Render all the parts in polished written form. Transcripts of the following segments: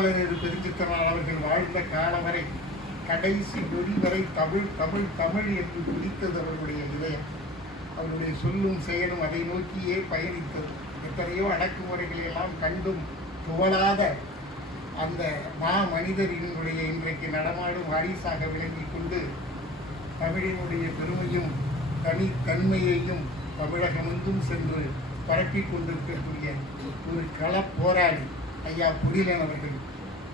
பெருஞ்சித்திரனார் அவர்கள் வாழ்ந்த காலம் வரை கடைசி நொடி வரை தமிழ் தமிழ் தமிழ் என்று துடித்தது அவர்களுடைய இதயம். அவருடைய சொல்லும் செயலும் அதை நோக்கியே பயணித்தது. எத்தனையோ அடக்குமுறைகளை எல்லாம் கண்டும் துவளாத அந்த மனிதரினுடைய இன்றைக்கு நடமாடும் வாரிசாக விளங்கி கொண்டு தமிழினுடைய பெருமையும் தனித்தன்மையையும் தமிழகமெங்கும் சென்று பரப்பி கொண்டிருக்கக்கூடிய ஒரு கள போராளி ஐயா புடிலன் அவர்கள்,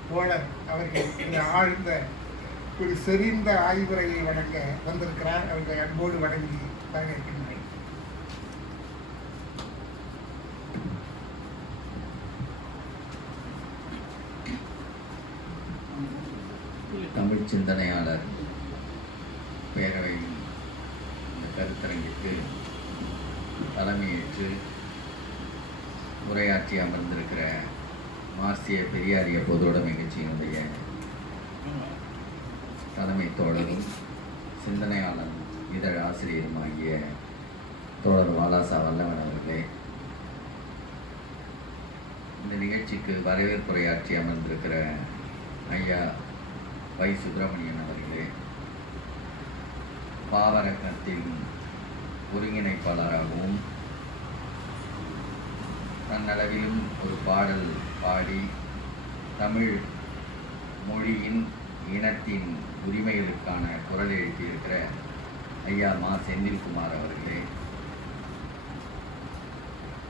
தோழர் அவர்கள் இந்த ஆழ்ந்த ஒரு செறிந்த ஆய்வுரையை வழங்க வந்திருக்கிறார். அவர்களை அன்போடு வழங்கி வரவேற்கின்றேன். தமிழ் சிந்தனையாளர் பேரவையின் இந்த கருத்தரங்கிற்கு தலைமையேற்று உரையாற்றி அமர்ந்திருக்கிற மார்க்சிய பெரியாரிய பொதுவுடைமை கட்சியினுடைய தலைமை தோழரும் சிந்தனையாளரும் இதழ் ஆசிரியருமாகிய தோழர் வாலாசா வல்லவன் அவர்களே, இந்த நிகழ்ச்சிக்கு வரவேற்புரையாற்றி அமர்ந்திருக்கிற ஐயா வை சுப்பிரமணியன் அவர்களே, பாவரக்கத்தின் ஒருங்கிணைப்பாளராகவும் தன்னளவிலும் ஒரு பாடல் பாடி தமிழ் மொழியின் இனத்தின் உரிமைகளுக்கான குரல் எழுப்பியிருக்கிற ஐயா மா செந்தில்குமார் அவர்களே,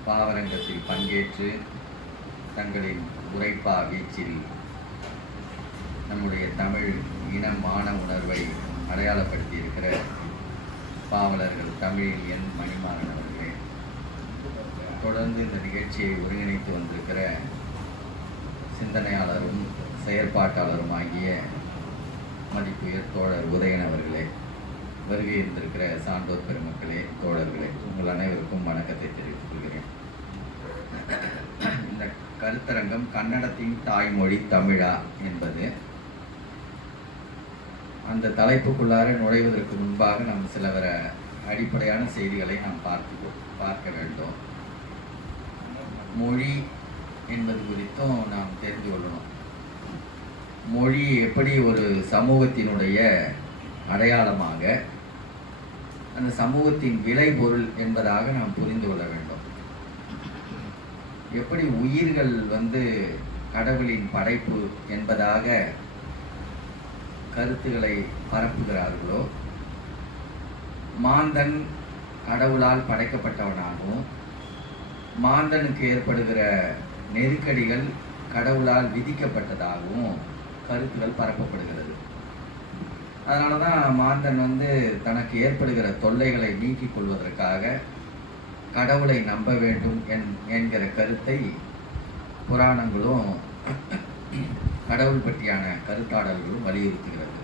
பாவரங்கத்தில் பங்கேற்று தங்களின் உரைப்பா வீச்சில் நம்முடைய தமிழ் இன மான உணர்வை அடையாளப்படுத்தியிருக்கிற பாவலர்கள் தமிழில் என் மணிமாறன் அவர்களே, தொடர்ந்து இந்த நிகழ்ச்சியை ஒருங்கிணைத்து வந்திருக்கிற சிந்தனையாளரும் செயற்பாட்டாளரும் ஆகிய மதிப்புயர் தோழர் உதயன் அவர்களே, வருகை இருந்திருக்கிற சான்றோர் பெருமக்களே, தோழர்களே, உங்கள் அனைவருக்கும் வணக்கத்தை தெரிவித்துக் கொள்கிறேன். இந்த கருத்தரங்கம் கன்னடத்தின் தாய்மொழி தமிழா என்பது. அந்த தலைப்புக்குள்ளார நுழைவதற்கு முன்பாக நாம் சில அடிப்படையான செய்திகளை நாம் பார்க்க வேண்டும். மொழி என்பது குறித்தும் நாம் தெரிந்து கொள்ளணும். மொழி எப்படி ஒரு சமூகத்தினுடைய அடையாளமாக, அந்த சமூகத்தின் விளை பொருள் என்பதாக நாம் புரிந்து கொள்ள வேண்டும். எப்படி உயிர்கள் கடவுளின் படைப்பு என்பதாக கருத்துக்களை பரப்புகிறார்களோ, மாந்தன் கடவுளால் படைக்கப்பட்டவனாகவும் மாந்தனுக்கு ஏற்படுகிற நெருக்கடிகள் கடவுளால் விதிக்கப்பட்டதாகவும் கருத்துக்கள் பரப்பப்படுகிறது. அதனால தான் மாந்தன் தனக்கு ஏற்படுகிற தொல்லைகளை நீக்கிக் கொள்வதற்காக கடவுளை நம்ப வேண்டும் என்கிற கருத்தை புராணங்களும் கடவுள் பற்றியான கருத்தாடல்களும் வலியுறுத்துகிறது.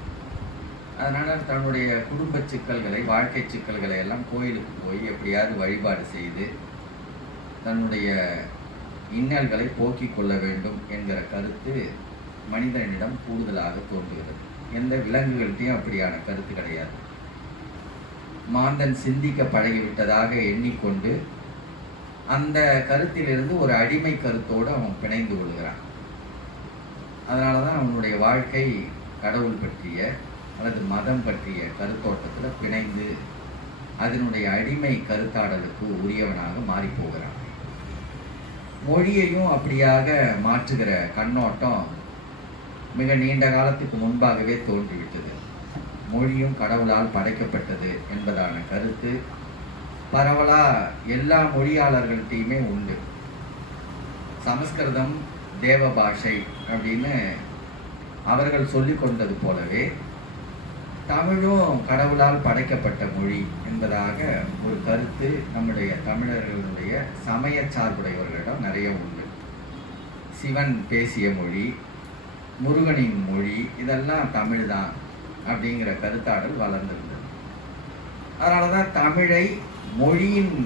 அதனால் தன்னுடைய குடும்ப சிக்கல்களை, வாழ்க்கை சிக்கல்களை எல்லாம் கோயிலுக்கு போய் எப்படியாவது வழிபாடு செய்து தன்னுடைய இன்னல்களை போக்கிக் கொள்ள வேண்டும் என்கிற கருத்து மனிதனிடம் கூடுதலாக தோன்றுகிறது. எந்த விலங்குகள்கிட்டையும் அப்படியான கருத்து கிடையாது. மாந்தன் சிந்திக்க பழகிவிட்டதாக எண்ணிக்கொண்டு அந்த கருத்திலிருந்து ஒரு அடிமை கருத்தோடு அவன் பிணைந்து கொள்கிறான். அதனால தான் அவனுடைய வாழ்க்கை கடவுள் பற்றிய அல்லது மதம் பற்றிய கருத்தோட்டத்தில் பிணைந்து அதனுடைய அடிமை கருத்தாடலுக்கு உரியவனாக மாறிப்போகிறான். மொழியையும் அப்படியாக மாற்றுகிற கண்ணோட்டம் மிக நீண்ட காலத்துக்கு முன்பாகவே தோன்றிவிட்டது. மொழியும் கடவுளால் படைக்கப்பட்டது என்பதான கருத்து பரவலாக எல்லா மொழியாளர்கள்ட்டையுமே உண்டு. சமஸ்கிருதம் தேவ பாஷை அப்படின்னு அவர்கள் சொல்லி கொண்டது போலவே தமிழும் கடவுளால் படைக்கப்பட்ட மொழி என்பதாக ஒரு கருத்து நம்முடைய தமிழர்களுடைய சமய சார்புடையவர்களிடம் நிறைய உண்டு. சிவன் பேசிய மொழி, முருகனின் மொழி, இதெல்லாம் தமிழ் தான் அப்படிங்கிற கருத்தாடல் வளர்ந்திருந்தது. அதனால தான் தமிழை மொழியின்,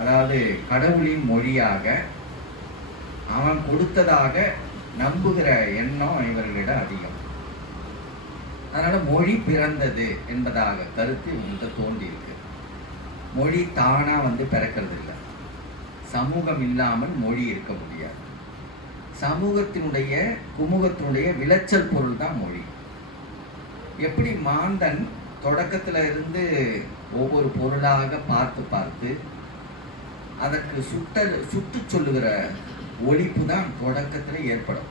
அதாவது கடவுளின் மொழியாக அவன் கொடுத்ததாக நம்புகிற எண்ணம் இவர்களிடம் அதிகம். அதனால் மொழி பிறந்தது என்பதாக கருத்து இவங்கள்ட்ட தோன்றி இருக்கு. மொழி தானாக பிறக்கிறது இல்லை. சமூகம் இல்லாமல் மொழி இருக்க முடியாது. சமூகத்தினுடைய குமுகத்தினுடைய விளைச்சல் பொருள் தான் மொழி. எப்படி மாந்தன் தொடக்கத்துல இருந்து ஒவ்வொரு பொருளாக பார்த்து பார்த்து அதற்கு சுட்டு சொல்லுகிற ஒழிப்பு தான் தொடக்கத்துல ஏற்படும்.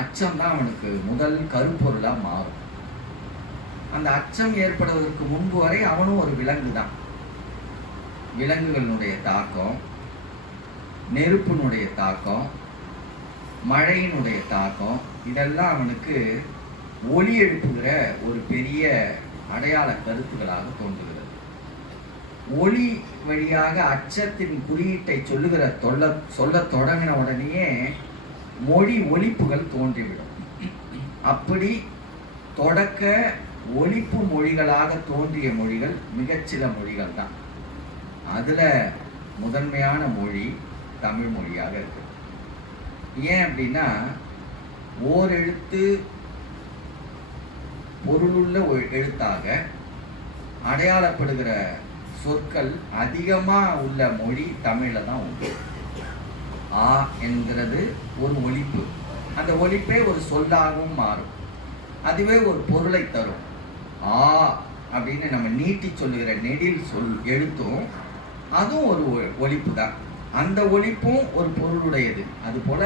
அச்சம் தான் அவனுக்கு முதல் கருப்பொருளா மாறும். அந்த அச்சம் ஏற்படுவதற்கு முன்பு வரை அவனும் ஒரு விலங்கு தான். விலங்குகளினுடைய தாக்கம், நெருப்பினுடைய தாக்கம், மழையினுடைய தாக்கம், இதெல்லாம் அவனுக்கு ஒலி எழுப்புகிற ஒரு பெரிய அடையாள கருத்துக்களாக தோன்றுகிறது. ஒளி வழியாக அச்சத்தின் குறியீட்டை சொல்ல தொடங்கின உடனேயே மொழி ஒலிப்புகள் தோன்றிவிடும். அப்படி தொடக்க ஒலிப்பு மொழிகளாக தோன்றிய மொழிகள் மிகச்சில மொழிகள் தான். அதுல முதன்மையான மொழி தமிழ் மொழியாக இருக்கு. ஏன் அப்படின்னா, ஓரெழுத்து பொருளுள்ள எழுத்தாக அடையாளப்படுகிற சொற்கள் அதிகமா உள்ள மொழி தமிழ்ல தான் உண்டு. ஆ என்கிறது ஒரு ஒலிப்பு. அந்த ஒலிப்பே ஒரு சொல்லாகவும் மாறும். அதுவே ஒரு பொருளை தரும். ஆ அப்படின்னு நம்ம நீட்டி சொல்லுகிற நெடில் சொல் எழுத்தும் அதுவும் ஒரு ஒலிப்பு தான். அந்த ஒலிப்பும் ஒரு பொருளுடையது. அதுபோல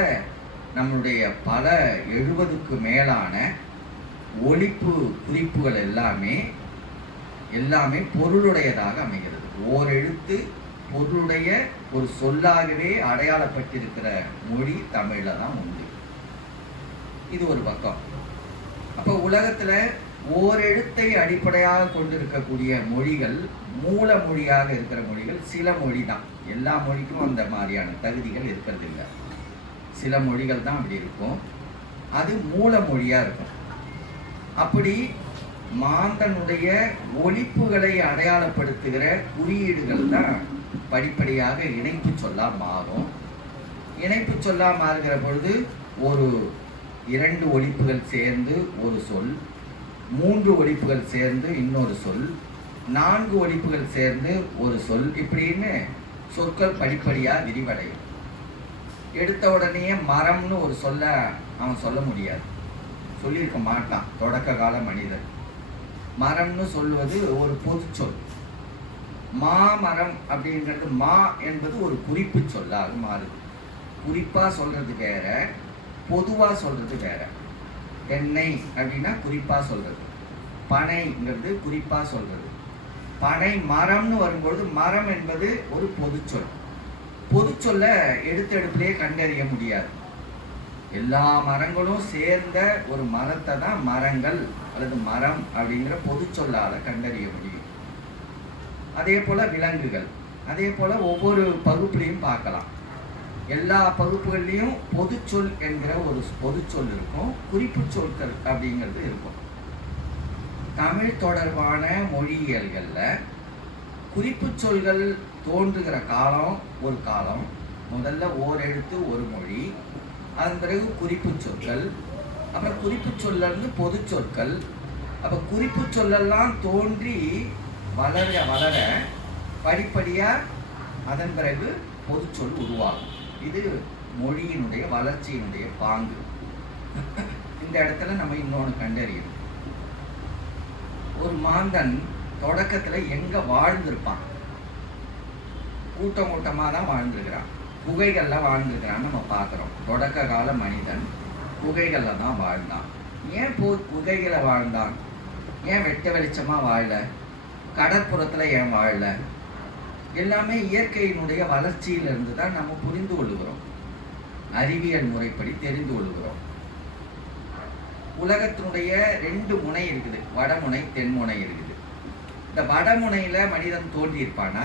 நம்மளுடைய பல 70க்கு மேலான ஒலிப்பு குறிப்புகள் எல்லாமே பொருளுடையதாக அமைகிறது. ஓரெழுத்து பொருளுடைய ஒரு சொல்லாகவே அடையாளப்பட்டிருக்கிற மொழி தமிழ்ல தான் உண்டு. இது ஒரு பக்கம். அப்ப உலகத்துல ஓரெழுத்தை அடிப்படையாக கொண்டிருக்கக்கூடிய மொழிகள், மூல மொழியாக இருக்கிற மொழிகள் சில மொழி தான். எல்லா மொழிக்கும் அந்த மாதிரியான தகுதிகள் இருக்கிறது இல்லை. சில மொழிகள் தான் அப்படி இருக்கும். அது மூல மொழியா இருக்கும். அப்படி மாந்தனுடைய ஒலிப்புகளை அடையாளப்படுத்துகிற குறியீடுகள் தான் படிப்படியாக இணைப்பு சொல்லா மாறும். இணைப்பு சொல்லா மாறுகிற பொழுது ஒரு 2 ஒலிப்புகள் சேர்ந்து ஒரு சொல், 3 ஒலிப்புகள் சேர்ந்து இன்னொரு சொல், 4 ஒலிப்புகள் சேர்ந்து ஒரு சொல், இப்படின்னு சொற்கள் படிப்படியா விரிவடையும். எடுத்த உடனே மரம்னு ஒரு சொல்ல அவன் சொல்ல முடியாது, சொல்லியிருக்க மாட்டான். தொடக்க கால மனிதன் மரம்னு சொல்லுவது ஒரு பொது சொல். மாமரம் அப்படின்றது மா என்பது ஒரு குறிப்பு சொல்லாக மாறுது. குறிப்பா சொல்றது வேற, பொதுவா சொல்றது வேற. தென்னை அப்படின்னா குறிப்பா சொல்றது, பனைங்கிறது குறிப்பா சொல்றது. பனை மரம்னு வரும்பொழுது மரம் என்பது ஒரு பொது சொல். பொது சொல்ல எடுப்பிலே கண்டறிய முடியாது. எல்லா மரங்களும் சேர்ந்த ஒரு மரத்தை தான் மரங்கள் அல்லது மரம் அப்படிங்கிற பொது சொல்லால கண்டறிய முடியும். அதே போல விலங்குகள், அதே போல ஒவ்வொரு பகுப்புலையும் பார்க்கலாம். எல்லா பகுப்புகள்லையும் பொது சொல் என்கிற ஒரு பொது சொல் இருக்கும், குறிப்பு சொற்கள் அப்படிங்கிறது இருக்கும். தமிழ் தொடர்பான மொழியியல்கள்ல குறிப்பு சொல்கள் தோன்றுகிற காலம் ஒரு காலம். முதல்ல ஓரெழுத்து ஒரு மொழி, அதன் பிறகு குறிப்பு சொற்கள், அப்புறம் குறிப்பு சொல்ல இருந்து பொது சொற்கள். அப்ப குறிப்பு சொல்லெல்லாம் தோன்றி வளர வளர படிப்படியா அதன் பிறகு பொது சொல் உருவாகும். இது மொழியினுடைய வளர்ச்சியினுடைய பாங்கு. இந்த இடத்துல நம்ம இன்னொன்று கண்டறியணும். ஒரு மாந்தன் தொடக்கத்துல எங்க வாழ்ந்திருப்பான்? கூட்டமா தான் வாழ்ந்திருக்கிறான், குகைகள்ல வாழ்ந்திருக்கிறான்னு நம்ம பார்க்கிறோம். தொடக்க கால மனிதன் குகைகள்ல தான் வாழ்ந்தான். ஏன் குகைகளை வாழ்ந்தான்? ஏன் வெட்ட வெளிச்சமா வாழல? கடற்புறத்துல ஏன் வாழல? எல்லாமே இயற்கையினுடைய வளர்ச்சியிலிருந்து தான் நம்ம புரிந்து கொள்ளுகிறோம், அறிவியல் முறைப்படி தெரிந்து கொள்ளுகிறோம். உலகத்தினுடைய 2 முனை இருக்குது, வடமுனை தென்முனை இருக்குது. இந்த வடமுனையில மனிதன் தோன்றியிருப்பானா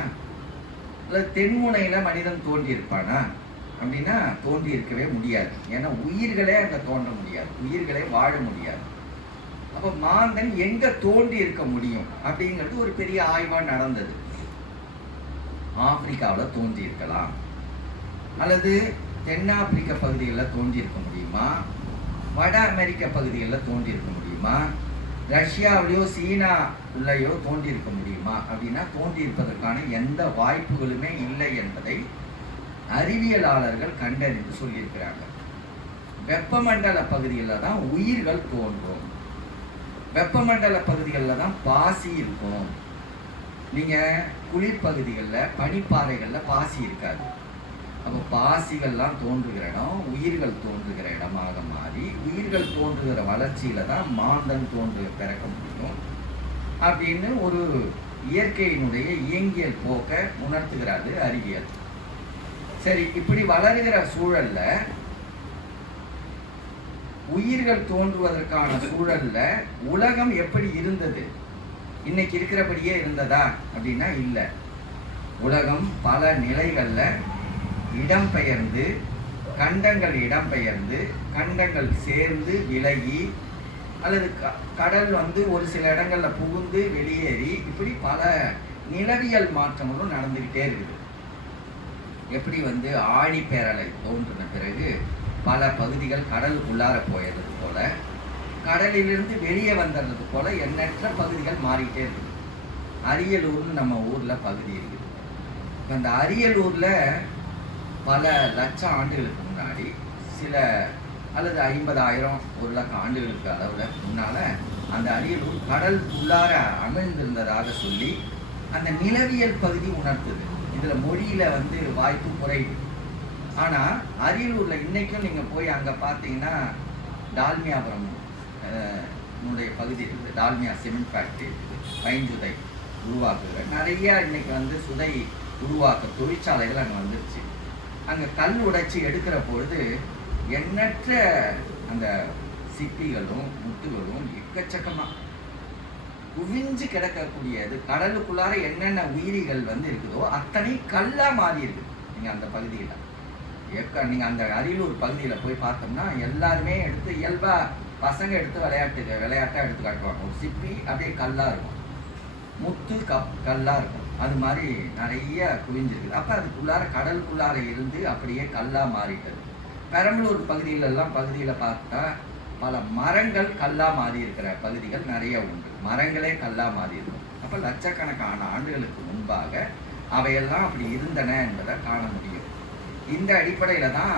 அல்லது தென்முனையில மனிதன் தோன்றியிருப்பானா அப்படின்னா தோன்றி இருக்கவே முடியாது. ஏன்னா உயிர்களே அங்க தோன்ற முடியாது, உயிர்களே வாழ முடியாது. அப்ப மாந்தன் எங்க தோன்றி இருக்க முடியும் அப்படிங்கிறது ஒரு பெரிய ஆய்வா நடந்தது. ஆப்பிரிக்காவில் தோன்றி இருக்கலாம், அல்லது தென்னாப்பிரிக்க பகுதிகளில் தோன்றி இருக்க முடியுமா, வட அமெரிக்க பகுதிகளில் தோன்றி இருக்க முடியுமா, ரஷ்யாவிலையோ சீனா உள்ளேயோ தோன்றி இருக்க முடியுமா அப்படின்னா தோன்றி இருப்பதற்கான எந்த வாய்ப்புகளுமே இல்லை என்பதை அறிவியலாளர்கள் கண்டறிந்து சொல்லியிருக்கிறாங்க. வெப்பமண்டல பகுதிகளில் தான் உயிர்கள் தோன்றும். வெப்பமண்டல பகுதிகளில் தான் பாசி இருக்கும். நீங்கள் குளிர்பகுதிகளில் பனிப்பாறைகளில் பாசி இருக்காது. அப்போ பாசிகள்லாம் தோன்றுகிற இடம் உயிர்கள் தோன்றுகிற இடமாக மாறி உயிர்கள் தோன்றுகிற வளர்ச்சியில தான் மாந்தன் பிறக்க முடியும் அப்படின்னு ஒரு இயற்கையினுடைய இயங்கியல் போக்க உணர்த்துகிறாரு அறிவியல். சரி, இப்படி வளர்கிற சூழல்ல உயிர்கள் தோன்றுவதற்கான சூழல்ல உலகம் எப்படி இருந்தது? இன்னைக்கு இருக்கிறபடியே இருந்ததா அப்படின்னா இல்லை. உலகம் பல நிலைகள்ல இடம்பெயர்ந்து, கண்டங்கள் இடம்பெயர்ந்து, கண்டங்கள் சேர்ந்து விலகி, அல்லது கடல் ஒரு சில இடங்கள்ல புகுந்து வெளியேறி, இப்படி பல நிலவியல் மாற்றங்களும் நடந்துகிட்டே இருக்குது. எப்படி ஆழி பேரலை தோன்றின பிறகு பல பகுதிகள் கடலுக்குள்ளார போயிடுறது போல, கடலிலிருந்து வெளியே வந்துடுறது போல எண்ணற்ற பகுதிகள் மாறிக்கிட்டே இருக்குது. அரியலூர்னு நம்ம ஊர்ல பகுதி இருக்குது. அந்த அரியலூர்ல பல லட்சம் ஆண்டுகளுக்கு முன்னாடி, சில அல்லது 50,000 1 லட்சம் ஆண்டுகளுக்கு அளவில் முன்னால அந்த அரியலூர் கடல் உள்ளார அமிழ்ந்திருந்ததாக சொல்லி அந்த நிலவியல் பகுதி உணர்த்துது. இதுல மொழியில வாய்ப்பு குறைவு. ஆனா அரியலூர்ல இன்னைக்கும் நீங்க போய் அங்க பார்த்தீங்கன்னா டால்மியாபுரம் பகுதி இருக்குது. டால்மியா சிமெண்ட் ஃபேக்டரி, பைஞ்சுதை உருவாக்குகிற நிறைய இன்னைக்கு சுதை உருவாக்க தொழிற்சாலைகள் அங்கே வந்துருச்சு. அங்கே கல் உடைச்சி எடுக்கிற பொழுது எண்ணற்ற அந்த சிப்பிகளும் முத்துகளும் எக்கச்சக்கமாக குவிஞ்சு கிடக்கக்கூடியது. கடலுக்குள்ளார என்னென்ன உயிரிகள் இருக்குதோ அத்தனை கல்லாக மாறி இருக்கு. நீங்கள் அந்த பகுதியில் நீங்கள் அந்த அரியலூர் பகுதியில் போய் பார்த்தோம்னா எல்லாருமே எடுத்து இயல்பாக பசங்க எடுத்து விளையாட்டாக எடுத்து காட்டுவாங்க. ஒரு சிப்பி அப்படியே கல்லாக இருக்கும், முத்து கல்லாக இருக்கும். அது மாதிரி நிறைய குவிஞ்சிருக்குது. அப்போ அதுக்குள்ளார கடலுக்குள்ளார இருந்து அப்படியே கல்லாக மாறிட்டது. பெரம்பலூர் பகுதியில் பார்த்தா பல மரங்கள் கல்லாக மாறி இருக்கிற பகுதிகள் நிறைய உண்டு. மரங்களே கல்லாக மாறி இருக்கும். அப்போ லட்சக்கணக்கான ஆண்டுகளுக்கு முன்பாக அவையெல்லாம் அப்படி இருந்தன என்பதை காண முடியும். இந்த அடிப்படையில் தான்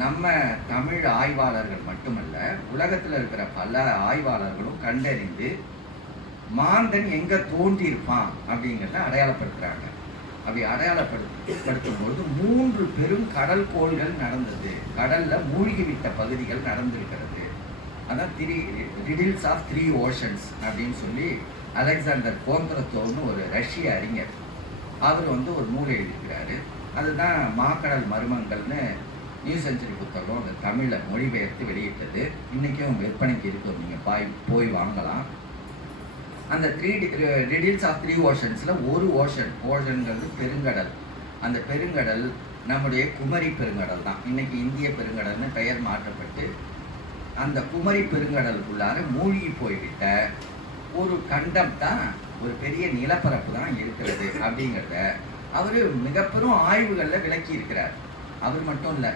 நம்ம தமிழ் ஆய்வாளர்கள் மட்டுமல்ல, உலகத்தில் இருக்கிற பல ஆய்வாளர்களும் கண்டறிந்து மாந்தன் எங்க தோன்றியிருப்பான் அப்படிங்கிறத அடையாளப்படுத்துறாங்க. அப்படி அடையாளப்படுத்தும் பொழுது 3 பெரும் கடல் கோள்கள் நடந்தது. கடல்ல மூழ்கிவிட்ட பகுதிகள் நடந்திருக்கிறது. அதான் ரிடில்ஸ் ஆஃப் 3 ஓஷன்ஸ் அப்படின்னு சொல்லி அலெக்சாண்டர் கோந்திரத்தோவ்னு ஒரு ரஷ்ய அறிஞர் அவர் ஒரு நூல் எழுதியிருக்கிறாரு. அதுதான் மாக்கடல் மர்மங்கள்னு நியூ செஞ்சுரி புத்தகம் அந்த தமிழை மொழிபெயர்த்து வெளியிட்டது. இன்னைக்கும் விற்பனைக்கு இருக்கும், நீங்கள் போய் வாங்கலாம். அந்த ரிடில்ஸ் ஆஃப் 3 ஓஷன்ஸில் ஒரு ஓஷன்ங்கிறது பெருங்கடல். அந்த பெருங்கடல் நம்முடைய குமரி பெருங்கடல் தான். இன்னைக்கு இந்திய பெருங்கடல்னு பெயர் மாற்றப்பட்டு அந்த குமரி பெருங்கடலுக்குள்ளார மூழ்கி போய்விட்ட ஒரு கண்டம் தான், ஒரு பெரிய நிலப்பரப்பு தான் இருக்கிறது அப்படிங்கிறத அவர் மிக பெரும் ஆய்வுகளில் விளக்கி இருக்கிறார். அவர் மட்டும் இல்லை,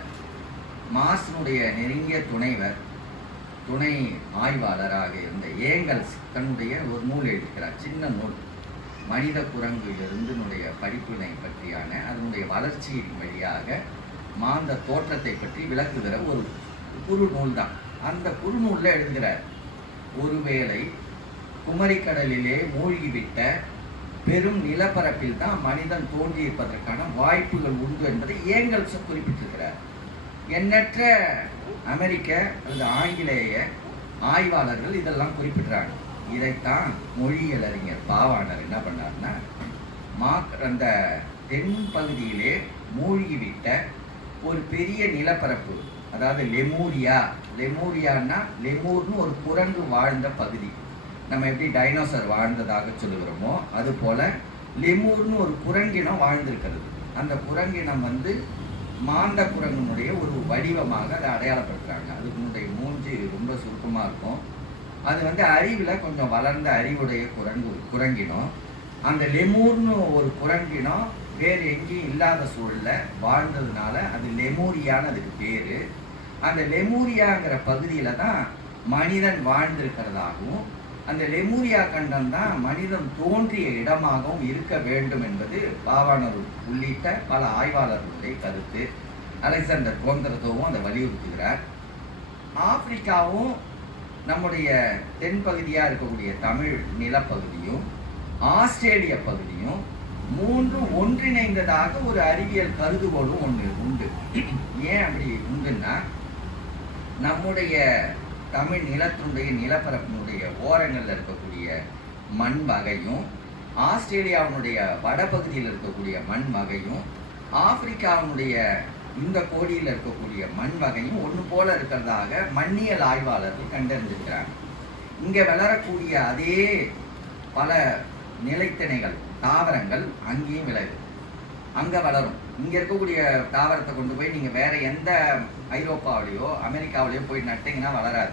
மாஸ்னுடைய நெருங்கிய துணை ஆய்வாளராக இருந்த ஏங்கல்ஸ் தன்னுடைய ஒரு நூல் எழுதிக்கிறார். சின்ன நூல், மனித குரங்கிலிருந்துனுடைய படிப்பினை பற்றியான அதனுடைய வளர்ச்சியின் வழியாக மாந்த தோற்றத்தை பற்றி விளக்குகிற ஒரு குறு நூல் தான். அந்த குறுநூலில் எழுதுகிறார், ஒருவேளை குமரிக்கடலிலே மூழ்கிவிட்ட பெரும் நிலப்பரப்பில் தான் மனிதன் தோன்றியிருப்பதற்கான வாய்ப்புகள் உண்டு என்பதை ஏங்கல்ஸும் குறிப்பிட்டிருக்கிறார். எண்ணற்ற அமெரிக்க அல்லது ஆங்கிலேய ஆய்வாளர்கள் இதெல்லாம் குறிப்பிடுறாங்க. இதைத்தான் மொழியியல் அறிஞர் பாவாணர் என்ன பண்ணார்னா, அந்த தென் பகுதியிலே மூழ்கிவிட்ட ஒரு பெரிய நிலப்பரப்பு, அதாவது லெமூரியான்னா லெமூர்னு ஒரு குரங்கு வாழ்ந்த பகுதி. நம்ம எப்படி டைனோசர் வாழ்ந்ததாக சொல்லுகிறோமோ அது போல லெமூர்னு ஒரு குரங்கினம் வாழ்ந்திருக்கிறது. அந்த குரங்கினம் மாந்த குரங்கினுடைய ஒரு வடிவமாக அதை அடையாளப்படுத்துறாங்க. அதுக்குனுடைய மூஞ்சி ரொம்ப சுருக்கமாக இருக்கும். அது அறிவில் கொஞ்சம் வளர்ந்த அறிவுடைய குரங்கினம். அந்த லெமூர்னு ஒரு குரங்கினம் வேறு எங்கேயும் இல்லாத சூழலில் வாழ்ந்ததுனால அது லெமூரியான்னு அதுக்கு பேர். அந்த லெமூரியாங்கிற பகுதியில் தான் மனிதன் வாழ்ந்திருக்கிறதாகவும் அந்த லெமூரியா கண்டம் தான் மனிதன் தோன்றிய இடமாகவும் இருக்க வேண்டும் என்பது பாவாணர் உள்ளிட்ட பல ஆய்வாளர்களுடைய கருத்து. அலெக்சாண்டர் கோந்திரத்தோவும் அதை வலியுறுத்துகிறார். ஆப்பிரிக்காவும் நம்முடைய தென்பகுதியாக இருக்கக்கூடிய தமிழ் நிலப்பகுதியும் ஆஸ்திரேலிய பகுதியும் மூன்றும் ஒன்றிணைந்ததாக ஒரு அறிவியல் கருதுகோளும் ஒன்று உண்டு. ஏன் அப்படி உண்டுன்னா, நம்முடைய தமிழ் நிலத்தினுடைய நிலப்பரப்பினுடைய ஓரங்களில் இருக்கக்கூடிய மண் வகையும் ஆஸ்திரேலியாவினுடைய வடபகுதியில் இருக்கக்கூடிய மண் வகையும் ஆப்பிரிக்காவினுடைய இந்த கோடியில் இருக்கக்கூடிய மண் வகையும் ஒன்று போல இருக்கிறதாக மண்ணியல் ஆய்வாளர்கள் கண்டறிந்திருக்கிறாங்க. இங்கே வளரக்கூடிய அதே பல நிலைத்திணைகள் தாவரங்கள் அங்கேயும் விளையுது, அங்கே வளரும். இங்கே இருக்கக்கூடிய தாவரத்தை கொண்டு போய் நீங்கள் வேற எந்த ஐரோப்பாவிலையோ அமெரிக்காவிலையோ போய் நட்டிங்கன்னா வளராது.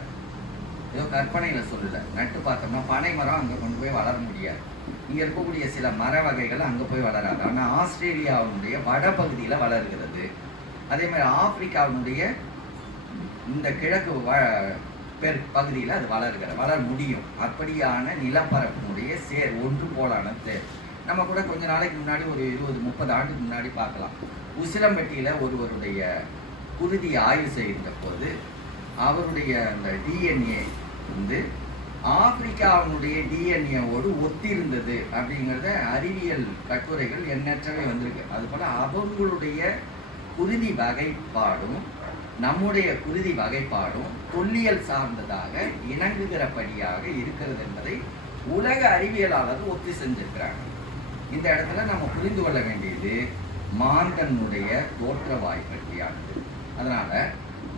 ஏதோ கற்பனையில் சொல்லலை, நட்டு பார்த்தோம்னா பனை மரம் அங்கே கொண்டு போய் வளர முடியாது. இங்கே இருக்கக்கூடிய சில மர வகைகள் அங்கே போய் வளராது. ஆனால் ஆஸ்திரேலியாவினுடைய வடபகுதியில் வளர்கிறது. அதே மாதிரி ஆப்பிரிக்காவினுடைய இந்த கிழக்கு பகுதியில் அது வளர முடியும். அப்படியான நிலப்பரப்பினுடைய ஒன்று போலான தேர் நம்ம கூட கொஞ்ச நாளைக்கு முன்னாடி ஒரு 20-30 ஆண்டுக்கு முன்னாடி பார்க்கலாம். உசிலம்பட்டியில் ஒருவருடைய குருதி ஆய்வு செய்கின்ற போது அவருடைய அந்த டிஎன்ஏ வந்து ஆப்பிரிக்காவினுடைய டிஎன்ஏவோடு ஒத்திருந்தது அப்படிங்கிறத அறிவியல் கட்டுரைகள் எண்ணற்றவை வந்திருக்கு. அதுபோல் அவங்களுடைய குருதி வகைப்பாடும் நம்முடைய குருதி வகைப்பாடும் தொல்லியல் சார்ந்ததாக இணங்குகிறபடியாக இருக்கிறது என்பதை உலக அறிவியலாளர்கள் ஒத்தி செஞ்சிருக்கிறாங்க. இந்த இடத்துல நம்ம புரிந்து கொள்ள வேண்டியது மாந்தனுடைய தோற்றவாய் பற்றியானது. அதனால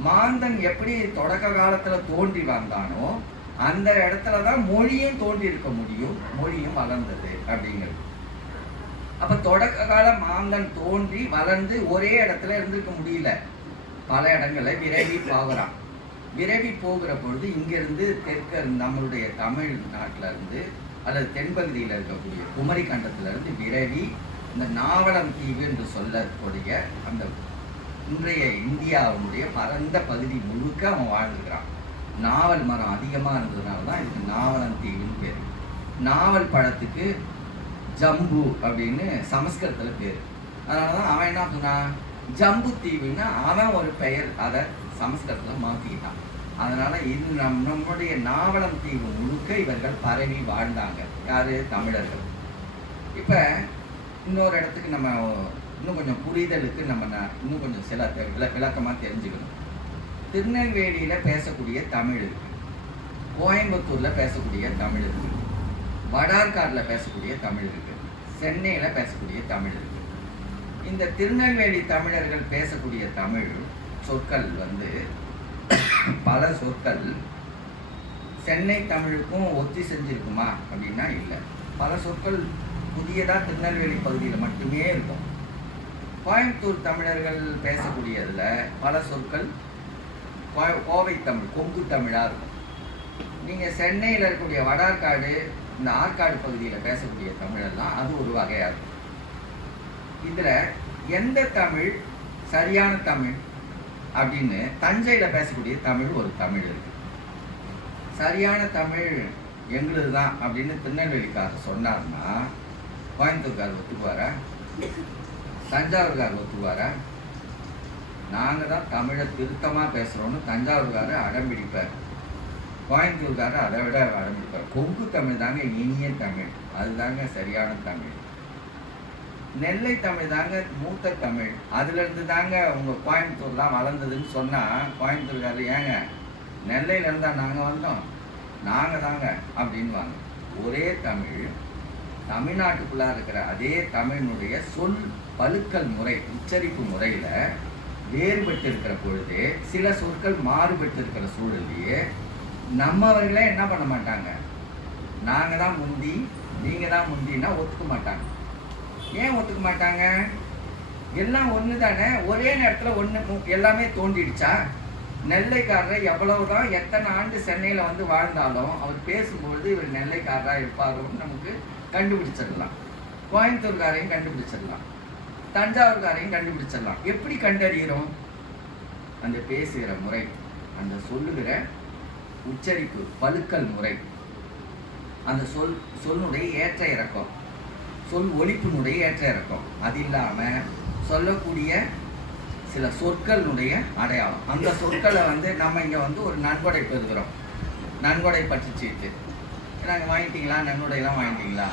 மாந்தன் எப்படி தொடக்க காலத்துல தோன்றி வந்தானோ அந்த இடத்துல தான் மொழியும் தோன்றி இருக்க முடியும், மொழியும் வளர்ந்தது அப்படிங்கிறது. அப்ப தொடக்க கால மாந்தன் தோன்றி வளர்ந்து ஒரே இடத்துல இருந்திருக்க முடியல. பல இடங்களை விரைவி போகிறான். விரைவி போகிற பொழுது இங்கிருந்து தெற்க நம்மளுடைய தமிழ்நாட்டில இருந்து அல்லது தென்பகுதியில் இருக்கக்கூடிய குமரி கண்டத்திலிருந்து விரைவி இந்த நாவலம் தீவு என்று சொல்லக்கூடிய அந்த இன்றைய இந்தியாவுடைய பரந்த பகுதி முழுக்க அவன் வாழ்ந்துக்கிறான். நாவல் மரம் அதிகமாக இருந்ததுனால தான் இதுக்கு நாவலம் தீவுன்னு பேர். நாவல் பழத்துக்கு ஜம்பு அப்படின்னு சமஸ்கிருதத்தில் பேர். அதனால தான் அவன் என்ன சொன்னான், ஜம்பு தீவுன்னா அவன் ஒரு பெயர் அதை சமஸ்கிருதத்தில் மாற்றிக்கிட்டான். அதனால இது நம்முடைய நாவலம் தீவு முழுக்க இவர்கள் பரவி வாழ்ந்தாங்க. யாரு? தமிழர்கள். இப்ப இன்னொரு இடத்துக்கு நம்ம இன்னும் கொஞ்சம் புரிதலுக்கு நம்ம இன்னும் கொஞ்சம் சில விளக்கமா தெரிஞ்சுக்கணும். திருநெல்வேலியில பேசக்கூடிய தமிழ் இருக்கு, கோயம்புத்தூர்ல பேசக்கூடிய தமிழ் இருக்கு, வடார்காடுல பேசக்கூடிய தமிழ் இருக்கு, சென்னையில பேசக்கூடிய தமிழ் இருக்கு. இந்த திருநெல்வேலி தமிழர்கள் பேசக்கூடிய தமிழ் சொற்கள் வந்து பல சொற்கள் சென்னை தமிழுக்கும் ஒத்தி செஞ்சிருக்குமா அப்படின்னா இல்லை. பல சொற்கள் புதியதாக திருநெல்வேலி பகுதியில் மட்டுமே இருக்கும். கோயம்புத்தூர் தமிழர்கள் பேசக்கூடியதில் பல சொற்கள் கோவை தமிழ், கொங்கு தமிழாக இருக்கும். நீங்கள் சென்னையில் இருக்கக்கூடிய வடார்காடு, இந்த ஆற்காடு பகுதியில் பேசக்கூடிய தமிழெல்லாம் அது ஒரு வகையாக இருக்கும். இதில் எந்த தமிழ் சரியான தமிழ் அப்படின்னு தஞ்சையில் பேசக்கூடிய தமிழ் ஒரு தமிழ் இருக்கு. சரியான தமிழ் எங்களுது தான் அப்படின்னு திருநெல்வேலிக்காரர் சொன்னார்னா கோயம்புத்தூர்காரர் ஒத்துக்குவாரா? தஞ்சாவூர்காரர் ஒத்துக்குவாரா? நாங்கள் தான் தமிழை திருத்தமாக பேசுகிறோன்னு தஞ்சாவூர்காரர் அடம்பிடிப்பார், கோயம்புத்தூர்காரர் அதை விட அடம்பிடிப்பார். கொங்கு தமிழ் தாங்க இனிய தமிழ், அதுதாங்க சரியான தமிழ். நெல்லை தமிழ் தாங்க மூத்த தமிழ், அதுலேருந்து தாங்க உங்கள் கோயம்புத்தூர்லாம் வளர்ந்ததுன்னு சொன்னால் கோயம்புத்தூர்காரர் ஏங்க நெல்லையில இருந்தா நாங்கள் வந்தோம், நாங்கள் தாங்க அப்படின்வாங்க. ஒரே தமிழ் தமிழ்நாட்டுக்குள்ளே இருக்கிற அதே தமிழினுடைய சொல் பழுக்கல் முறை, உச்சரிப்பு முறையில் வேறுபட்டு இருக்கிற பொழுது சில சொற்கள் மாறுபட்டு இருக்கிற சூழலையே நம்மவர்களே என்ன பண்ண மாட்டாங்க, நாங்கள் தான் முந்தி நீங்கள் தான் முந்தின்னா ஒத்துக்க மாட்டாங்க. ஏன் ஒத்துக்க மாட்டாங்க? எல்லாம் ஒன்று தானே, ஒரே நேரத்தில் ஒன்று எல்லாமே தோண்டிடுச்சா? நெல்லைக்காரரை எவ்வளவுதான் எத்தனை ஆண்டு சென்னையில் வந்து வாழ்ந்தாலும் அவர் பேசும்பொழுது இவர் நெல்லைக்காரராக இருப்பாரோன்னு நமக்கு கண்டுபிடிச்சிடலாம். கோயம்புத்தூர்காரையும் கண்டுபிடிச்சிடலாம், தஞ்சாவூர்காரையும் கண்டுபிடிச்சிடலாம். எப்படி கண்டறிகிறோம்? அந்த பேசுகிற முறை, அந்த சொல்லுகிற உச்சரிப்பு பழுக்கல் முறை, அந்த சொல்லுடைய ஏற்ற இறக்கம், சொல் ஒலிப்பினுடைய ஏற்ற இறக்கம், அது இல்லாமல் சொல்லக்கூடிய சில சொற்களுடைய அடையாளம். அந்த சொற்களை வந்து நம்ம இங்கே வந்து ஒரு நன்கொடை பெறுகிறோம். நன்கொடை பற்றுச்சீட்டு நாங்கள் வாங்கிட்டீங்களா, நன்கொடையெல்லாம் வாங்கிட்டீங்களா.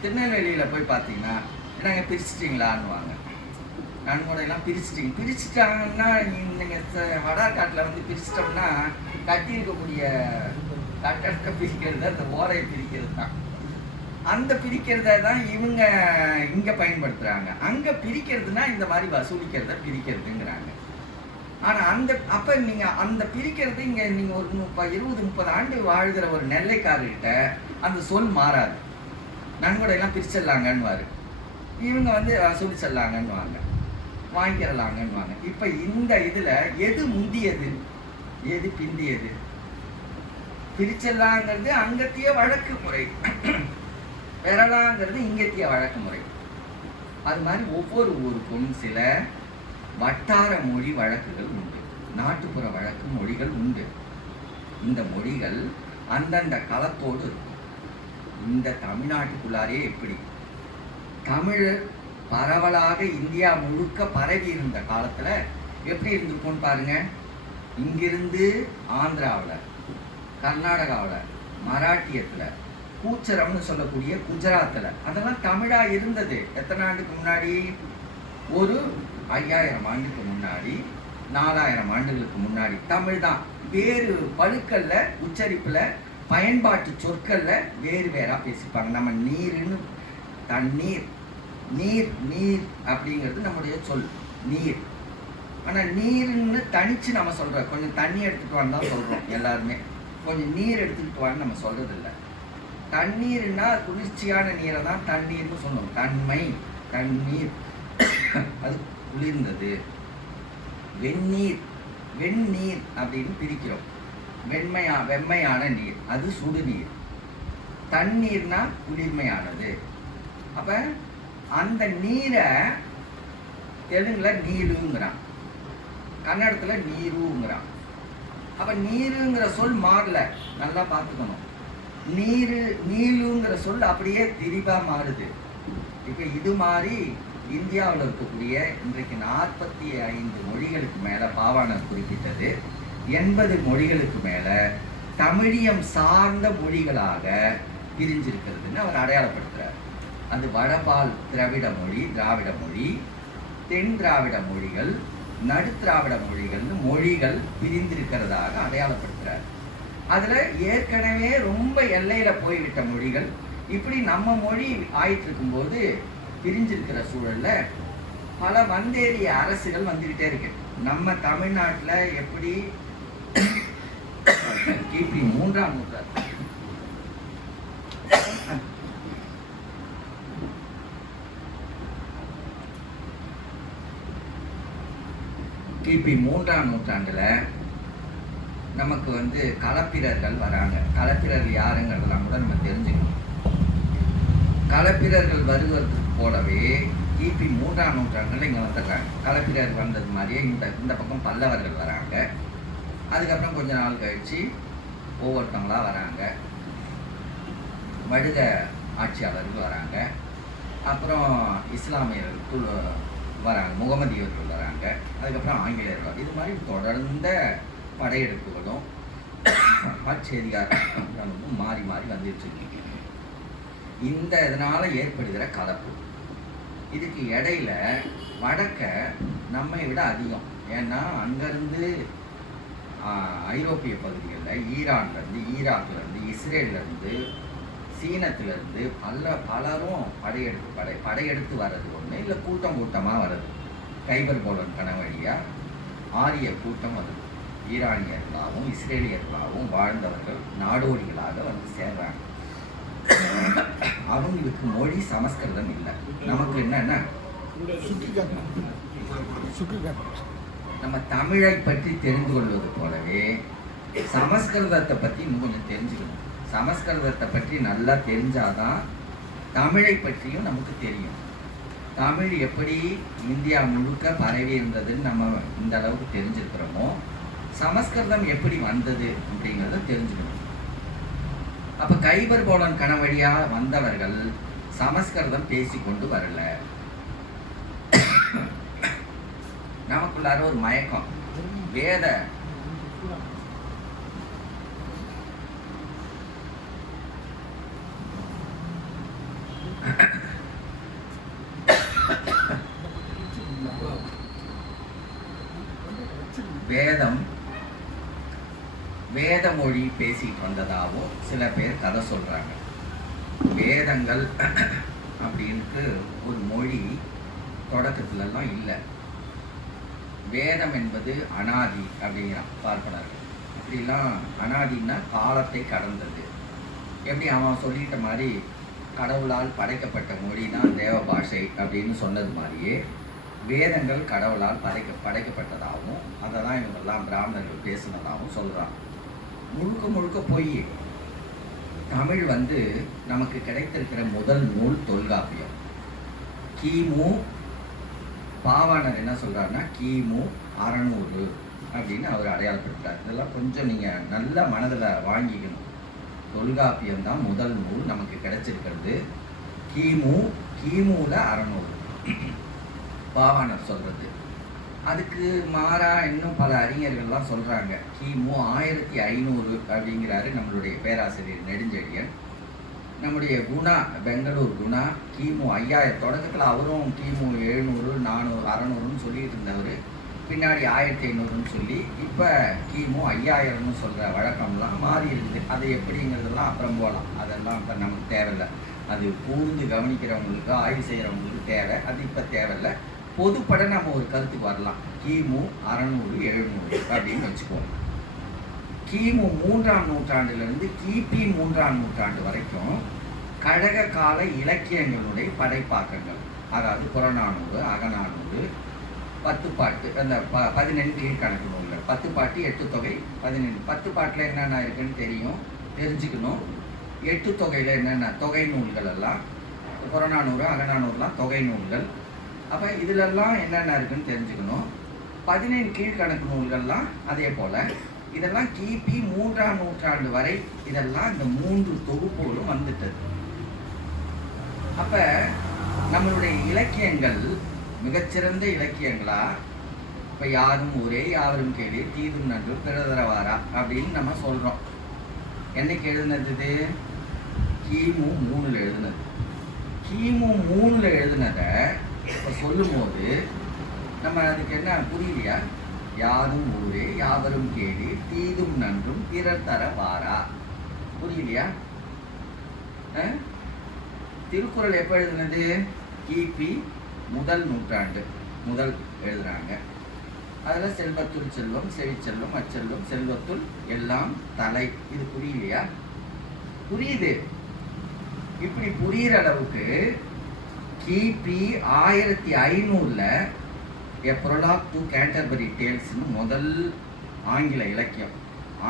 திருநெல்வேலியில் போய் பார்த்தீங்கன்னா நாங்கள் பிரிச்சிட்டிங்களான்னுவாங்க. நன்கொடையெல்லாம் பிரிச்சுட்டாங்கன்னா நீங்கள் வடாக்காட்டில் வந்து பிரிச்சிட்டோம்னா கட்டி இருக்கக்கூடிய கட்டடத்தை பிரிக்கிறது, அந்த ஓரையை பிரிக்கிறது தான். அந்த பிரிக்கிறத தான் இவங்க இங்கே பயன்படுத்துகிறாங்க. அங்கே பிரிக்கிறதுனா இந்த மாதிரி வசூலிக்கிறத பிரிக்கிறதுங்கிறாங்க. ஆனால் அப்போ நீங்கள் அந்த பிரிக்கிறது இங்கே நீங்கள் ஒரு 20-30 ஆண்டு வாழ்கிற ஒரு நெல்லைக்காரர்கிட்ட அந்த சொல் மாறாது. நன்கொடையெல்லாம் பிரிச்சிடலாங்கன்னுவார். இவங்க வந்து வசூலி செல்லாங்கன்னுவாங்க, வாங்கிடலாங்கன்னுவாங்க. இப்போ இந்த இதில் எது முந்தியது, எது பிந்தியது? பிரிச்செல்லாங்கிறது அங்கத்திய வழக்கு முறை, பெறலாங்கிறது இங்கத்திய வழக்கு முறை. அது மாதிரி ஒவ்வொரு ஊருக்கும் சில வட்டார மொழி வழக்குகள் உண்டு, நாட்டுப்புற வழக்கு மொழிகள் உண்டு. இந்த மொழிகள் அந்தந்த களத்தோடு இருக்கும். இந்த தமிழ்நாட்டுக்குள்ளாரே எப்படி தமிழ் பரவலாக இந்தியா முழுக்க பரவி இருந்த காலத்தில் எப்படி இருந்திருக்கும்னு பாருங்க. இங்கிருந்து ஆந்திராவில், கர்நாடகாவில், மராட்டியத்தில், கூச்சரம்னு சொல்லக்கூடிய குஜராத்தில் அதெல்லாம் தமிழாக இருந்தது. எத்தனை ஆண்டுக்கு முன்னாடி? ஒரு 5000 ஆண்டுக்கு முன்னாடி, 4000 ஆண்டுகளுக்கு முன்னாடி தமிழ் தான். வேறு பழுக்கல்ல, உச்சரிப்பில், பயன்பாட்டு சொற்களில் வேறு வேறாக பேசிப்பாங்க. நம்ம நீருன்னு தண்ணீர், நீர் நீர் அப்படிங்கிறது நம்முடைய சொல் நீர். ஆனால் நீருன்னு தனித்து நம்ம சொல்கிறோம். கொஞ்சம் தண்ணி எடுத்துகிட்டு வான்னு தான் சொல்கிறோம் எல்லாருமே. கொஞ்சம் நீர் எடுத்துக்கிட்டு வான்னு நம்ம சொல்கிறதில்ல. தண்ணீர்னா குளிர்ச்சியான நீரை தான் தண்ணீர்னு சொன்னோம். தன்மை, தண்ணீர், அது குளிர்ந்தது. வெந்நீர், வெந்நீர் அப்படின்னு பிரிக்கிறோம். வெம்மையான நீர், அது சுடுநீர். தண்ணீர்னா குளிர்மையானது. அப்போ அந்த நீரை தெலுங்குல நீருங்கிறான், கன்னடத்தில் நீருங்கிறான். அப்போ நீருங்கிற சொல் மாறல, நல்லா பார்த்துக்கணும். நீலுங்கிற சொல் அப்படியே திரிவாக மாறுது. இப்போ இது மாதிரி இந்தியாவில் இருக்கக்கூடிய இன்றைக்கு 45 மொழிகளுக்கு மேலே பாவாணர் குறிப்பிட்டது 80 மொழிகளுக்கு மேலே தமிழியம் சார்ந்த மொழிகளாக பிரிஞ்சிருக்கிறதுன்னு அவர் அடையாளப்படுத்துகிறார். அது வடபால் திராவிட மொழி, திராவிட மொழி, தென் திராவிட மொழிகள், நடு திராவிட மொழிகள்னு மொழிகள் பிரிந்திருக்கிறதாக அடையாளப்படுத்துகிறார். அதில் ஏற்கனவே ரொம்ப எல்லையில் போய்விட்ட மொழிகள் இப்படி நம்ம மொழி ஆயிட்டு இருக்கும்போது பிரிஞ்சிருக்கிற சூழலில் பல வந்தேறிய அரசுகள் வந்துக்கிட்டே இருக்கு. நம்ம தமிழ்நாட்டில் எப்படி கிபி 3ஆம் நூற்றாண்டு நூற்றாண்டில் நமக்கு வந்து களப்பிரர்கள் வராங்க. களப்பிரர்கள் யாருங்கிறதெல்லாம் கூட நம்ம தெரிஞ்சுக்கணும். களப்பிரர்கள் வருவதற்கு போலவே கிபி 3ஆம் நூற்றாண்டில் இங்கே வந்துடுறாங்க. களப்பிரர் வந்தது மாதிரியே இந்த பக்கம் பல்லவர்கள் வராங்க. அதுக்கப்புறம் கொஞ்ச நாள் கழித்து ஒவ்வொருத்தவங்களாக வராங்க. வடுக ஆட்சியாளர்கள் வராங்க. அப்புறம் இஸ்லாமியர்கள் வராங்க, முகமதியர்கள் வராங்க. அதுக்கப்புறம் ஆங்கிலேயர்கள். இது மாதிரி தொடர்ந்த படையெடுப்புகளும் ஆட்சியதிகாரங்களும் மாறி மாறி வந்துட்டு இருக்கு. இந்த இதனால் ஏற்படுகிற கலப்பு, இதுக்கு இடையில வடக்க நம்மை விட அதிகம். ஏன்னா அங்கேருந்து ஐரோப்பிய பகுதிகளில் ஈரான்லேருந்து, ஈராக்லேருந்து, இஸ்ரேல்லேருந்து, சீனத்திலேருந்து பலரும் படையெடுத்து வர்றது ஒன்று, இல்லை கூட்டமாக வர்றது. கைபர் போலன் கண வழியாக ஆரிய கூட்டம் வருது. ஈரானியர்களாகவும் இஸ்ரேலியர்களாகவும் வாழ்ந்தவர்கள் நாடோடிகளாக வந்து சேர்றாங்க. அவங்களுக்கு மொழி சமஸ்கிருதம் இல்லை. நமக்கு என்னன்னா நம்ம தமிழை பற்றி தெரிந்து கொள்வது போலவே சமஸ்கிருதத்தை பற்றி இன்னும் கொஞ்சம் தெரிஞ்சுக்கணும். சமஸ்கிருதத்தை பற்றி நல்லா தெரிஞ்சாதான் தமிழை பற்றியும் நமக்கு தெரியும். தமிழ் எப்படி இந்தியா முழுக்க பரவி இருந்ததுன்னு நம்ம இந்த அளவுக்கு தெரிஞ்சிருக்கிறோமோ, சமஸ்கிருதம் எப்படி வந்தது அப்படிங்கிறத தெரிஞ்சுக்கணும். அப்போ கைபர் போலன் கண வழியாக வந்தவர்கள் சமஸ்கிருதம் பேசிக்கொண்டு வரல. நமக்குள்ளார ஒரு மயக்கம். வேத வேதம் வேத மொழி பேசிட்டு வந்ததாகவும் சில பேர் கதை சொல்றாங்க. வேதங்கள் அப்படின்ட்டு ஒரு மொழி தொடக்கத்துலலாம் இல்லை. வேதம் என்பது அனாதி அப்படிங்கிறான் பார்ப்பனர்கள். அப்படிலாம் அனாதின்னா காலத்தை கடந்தது. எப்படி அவன் சொல்லிட்ட மாதிரி கடவுளால் படைக்கப்பட்ட மொழி தான் தேவ பாஷை அப்படின்னு சொன்னது மாதிரியே வேதங்கள் கடவுளால் படைக்கப்பட்டதாகவும் அதை தான் இவங்கெல்லாம் பிராமணர்கள் பேசுனதாகவும் சொல்கிறான். முழுக்க முழுக்க பொய். தமிழ் நமக்கு கிடைத்திருக்கிற முதல் நூல் தொல்காப்பியம். கிமு பாவாணர் என்ன சொல்கிறாருன்னா கிமு 600 அப்படின்னு அவர் அடையாளப்படுத்துறார். இதெல்லாம் கொஞ்சம் நீங்கள் நல்ல மனதில் வாங்கிக்கணும். தொல்காப்பியம் தான் முதல் நூல் நமக்கு கிடைச்சிருக்கிறது. கிமுல 600 பாவாணர் சொல்கிறது. அதுக்கு மாறா இன்னும் பல அறிஞர்கள்லாம் சொல்கிறாங்க. கிமு 1500 அப்படிங்கிறாரு நம்மளுடைய பேராசிரியர் நெடுஞ்செழியன். நம்முடைய குணா, பெங்களூர் குணா கிமு 5000 தொடக்கத்தில் அவரும் கிமு 700 400 600ன்னு சொல்லிட்டு இருந்தவர். பின்னாடி 1500ன்னு சொல்லி இப்போ கிமு 5000ன்னு சொல்கிற வழக்கம்லாம் மாறி இருக்குது. அது எப்படிங்கிறதெல்லாம் அப்புறம் போகலாம். அதெல்லாம் இப்போ நமக்கு தேவையில்லை. அது கூர்ந்து கவனிக்கிறவங்களுக்கு, ஆய்வு செய்கிறவங்களுக்கு தேவை. அது இப்போ தேவையில்லை. பொதுப்பட நம்ம ஒரு கருத்துக்கு வரலாம். கிமு 600 700 அப்படின்னு வச்சுக்குவோம். கிமு 3ஆம் நூற்றாண்டிலிருந்து கிபி 3ஆம் நூற்றாண்டு வரைக்கும் கழக கால இலக்கியங்களுடைய படைப்பாக்கங்கள், அதாவது புறநானூறு, அகநானூறு, 10 பாட்டு, அந்த 14 கீழ்கணக்கு நூல்கள், 10 பாட்டு 8 தொகை 14. 10 பாட்டில் என்னென்ன இருக்குன்னு தெரிஞ்சுக்கணும். 8 தொகையில் என்னென்ன தொகை நூல்கள் எல்லாம், புறநானூறு அகநானூறுலாம் தொகை நூல்கள். அப்போ இதிலெல்லாம் என்னென்ன இருக்குன்னு தெரிஞ்சுக்கணும். 14 கீழ்கணக்கு நூல்கள்லாம் அதே போல். இதெல்லாம் கிபி 3ஆம் நூற்றாண்டு வரை இதெல்லாம் இந்த 3 தொகுப்புகளும் வந்துட்டது. அப்போ நம்மளுடைய இலக்கியங்கள் மிகச்சிறந்த இலக்கியங்களா? இப்போ யாரும் ஊரே யாவரும் கேளு தீதும் நன்று பிறதரவாரா அப்படின்னு நம்ம சொல்கிறோம். என்னைக்கு எழுதுனது? கிமு 3ல் எழுதுனது. கிமு 3ல் எழுதுனதை இப்போ சொல்லும்போது நம்ம அதுக்கு என்ன புரியலையா? யாரும் ஊரே யாவரும் கேளு தீதும் நன்றும் பிறர் தர வாரா. புரியலையா? திருக்குறள் எப்போ எழுதுனது? கிபி 1 நூற்றாண்டு முதல் எழுதுறாங்க. அதில் செல்வத்துள் செல்வம், செவிச்செல்வம், அச்செல்வம், செல்வத்துள் எல்லாம் தலை. இது புரியலையா? புரியுது. இப்படி புரிகிற அளவுக்கு கிபி 1500ல் எ ப்ரொலாக் டு கேண்டர்பரி டேல்ஸ்னு முதல் ஆங்கில இலக்கியம்.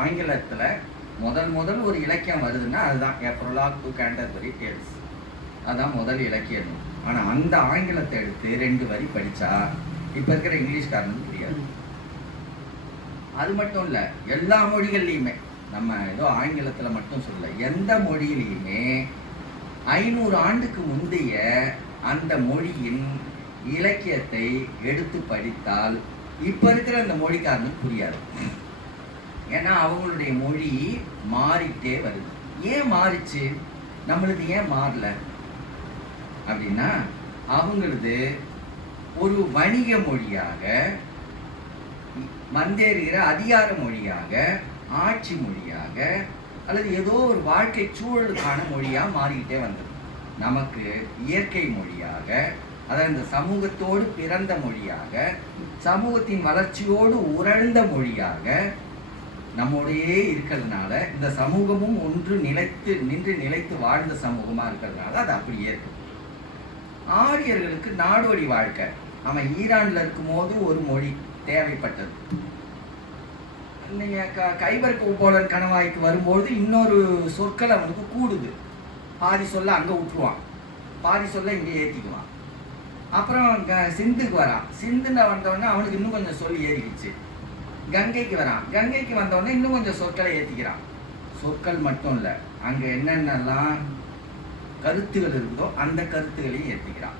ஆங்கிலத்தில் முதல் ஒரு இலக்கியம் வருதுன்னா அதுதான் எ ப்ரொலாக் டு கேண்டர்பரி டேல்ஸ். அதுதான் முதல் இலக்கியம். ஆனால் அந்த ஆங்கிலத்தை எடுத்து 2 வரி படித்தா இப்போ இருக்கிற இங்கிலீஷ்காரனுக்கு புரியாது. அது மட்டும் இல்லை, எல்லா மொழிகள்லையுமே, நம்ம ஏதோ ஆங்கிலத்தில் மட்டும் சொல்ல, எந்த மொழியிலையுமே 500 ஆண்டுக்கு முந்தைய அந்த மொழியின் இலக்கியத்தை எடுத்து படித்தால் இப்போ இருக்கிற அந்த மொழிக்காரனுக்கு புரியாது. ஏன்னா அவங்களுடைய மொழி மாறிட்டே வருது. ஏன் மாறிச்சு? நம்மளுது ஏன் மாறல அப்படின்னா, அவங்களது ஒரு வணிக மொழியாக, மந்தேறுகிற அதிகார மொழியாக, ஆட்சி மொழியாக, அல்லது ஏதோ ஒரு வாழ்க்கை சூழலுக்கான மொழியாக மாறிக்கிட்டே வந்தது. நமக்கு இயற்கை மொழியாக, அதாவது இந்த சமூகத்தோடு பிறந்த மொழியாக, சமூகத்தின் வளர்ச்சியோடு உறழ்ந்த மொழியாக நம்மோடையே இருக்கிறதுனால, இந்த சமூகமும் ஒன்று நிலைத்து வாழ்ந்த சமூகமாக இருக்கிறதுனால அது அப்படியே இருக்கு. ஆரியர்களுக்கு நாடோடி வாழ்க்கை. அவன் ஈரானில் இருக்கும்போது ஒரு மொழி தேவைப்பட்டது. நீங்கள் கைபர் போலன் கணவாய்க்கு வரும்போது இன்னொரு சொற்கள் அவனுக்கு கூடுது. பாதி சொல்ல அங்கே விட்டுருவான், பாதி சொல்ல இங்கே ஏற்றிக்குவான். அப்புறம் சிந்துக்கு வரான். சிந்துன்னு வந்தவொடனே அவனுக்கு இன்னும் கொஞ்சம் சொல்லி ஏறிக்கிச்சு. கங்கைக்கு வரான். கங்கைக்கு வந்தவொடனே இன்னும் கொஞ்சம் சொற்களை ஏற்றிக்கிறான். சொற்கள் மட்டும் இல்லை, அங்கே என்னென்னலாம் கருத்துகள் இருக்குதோ அந்த கருத்துகளையும் ஏற்றிக்கிறான்.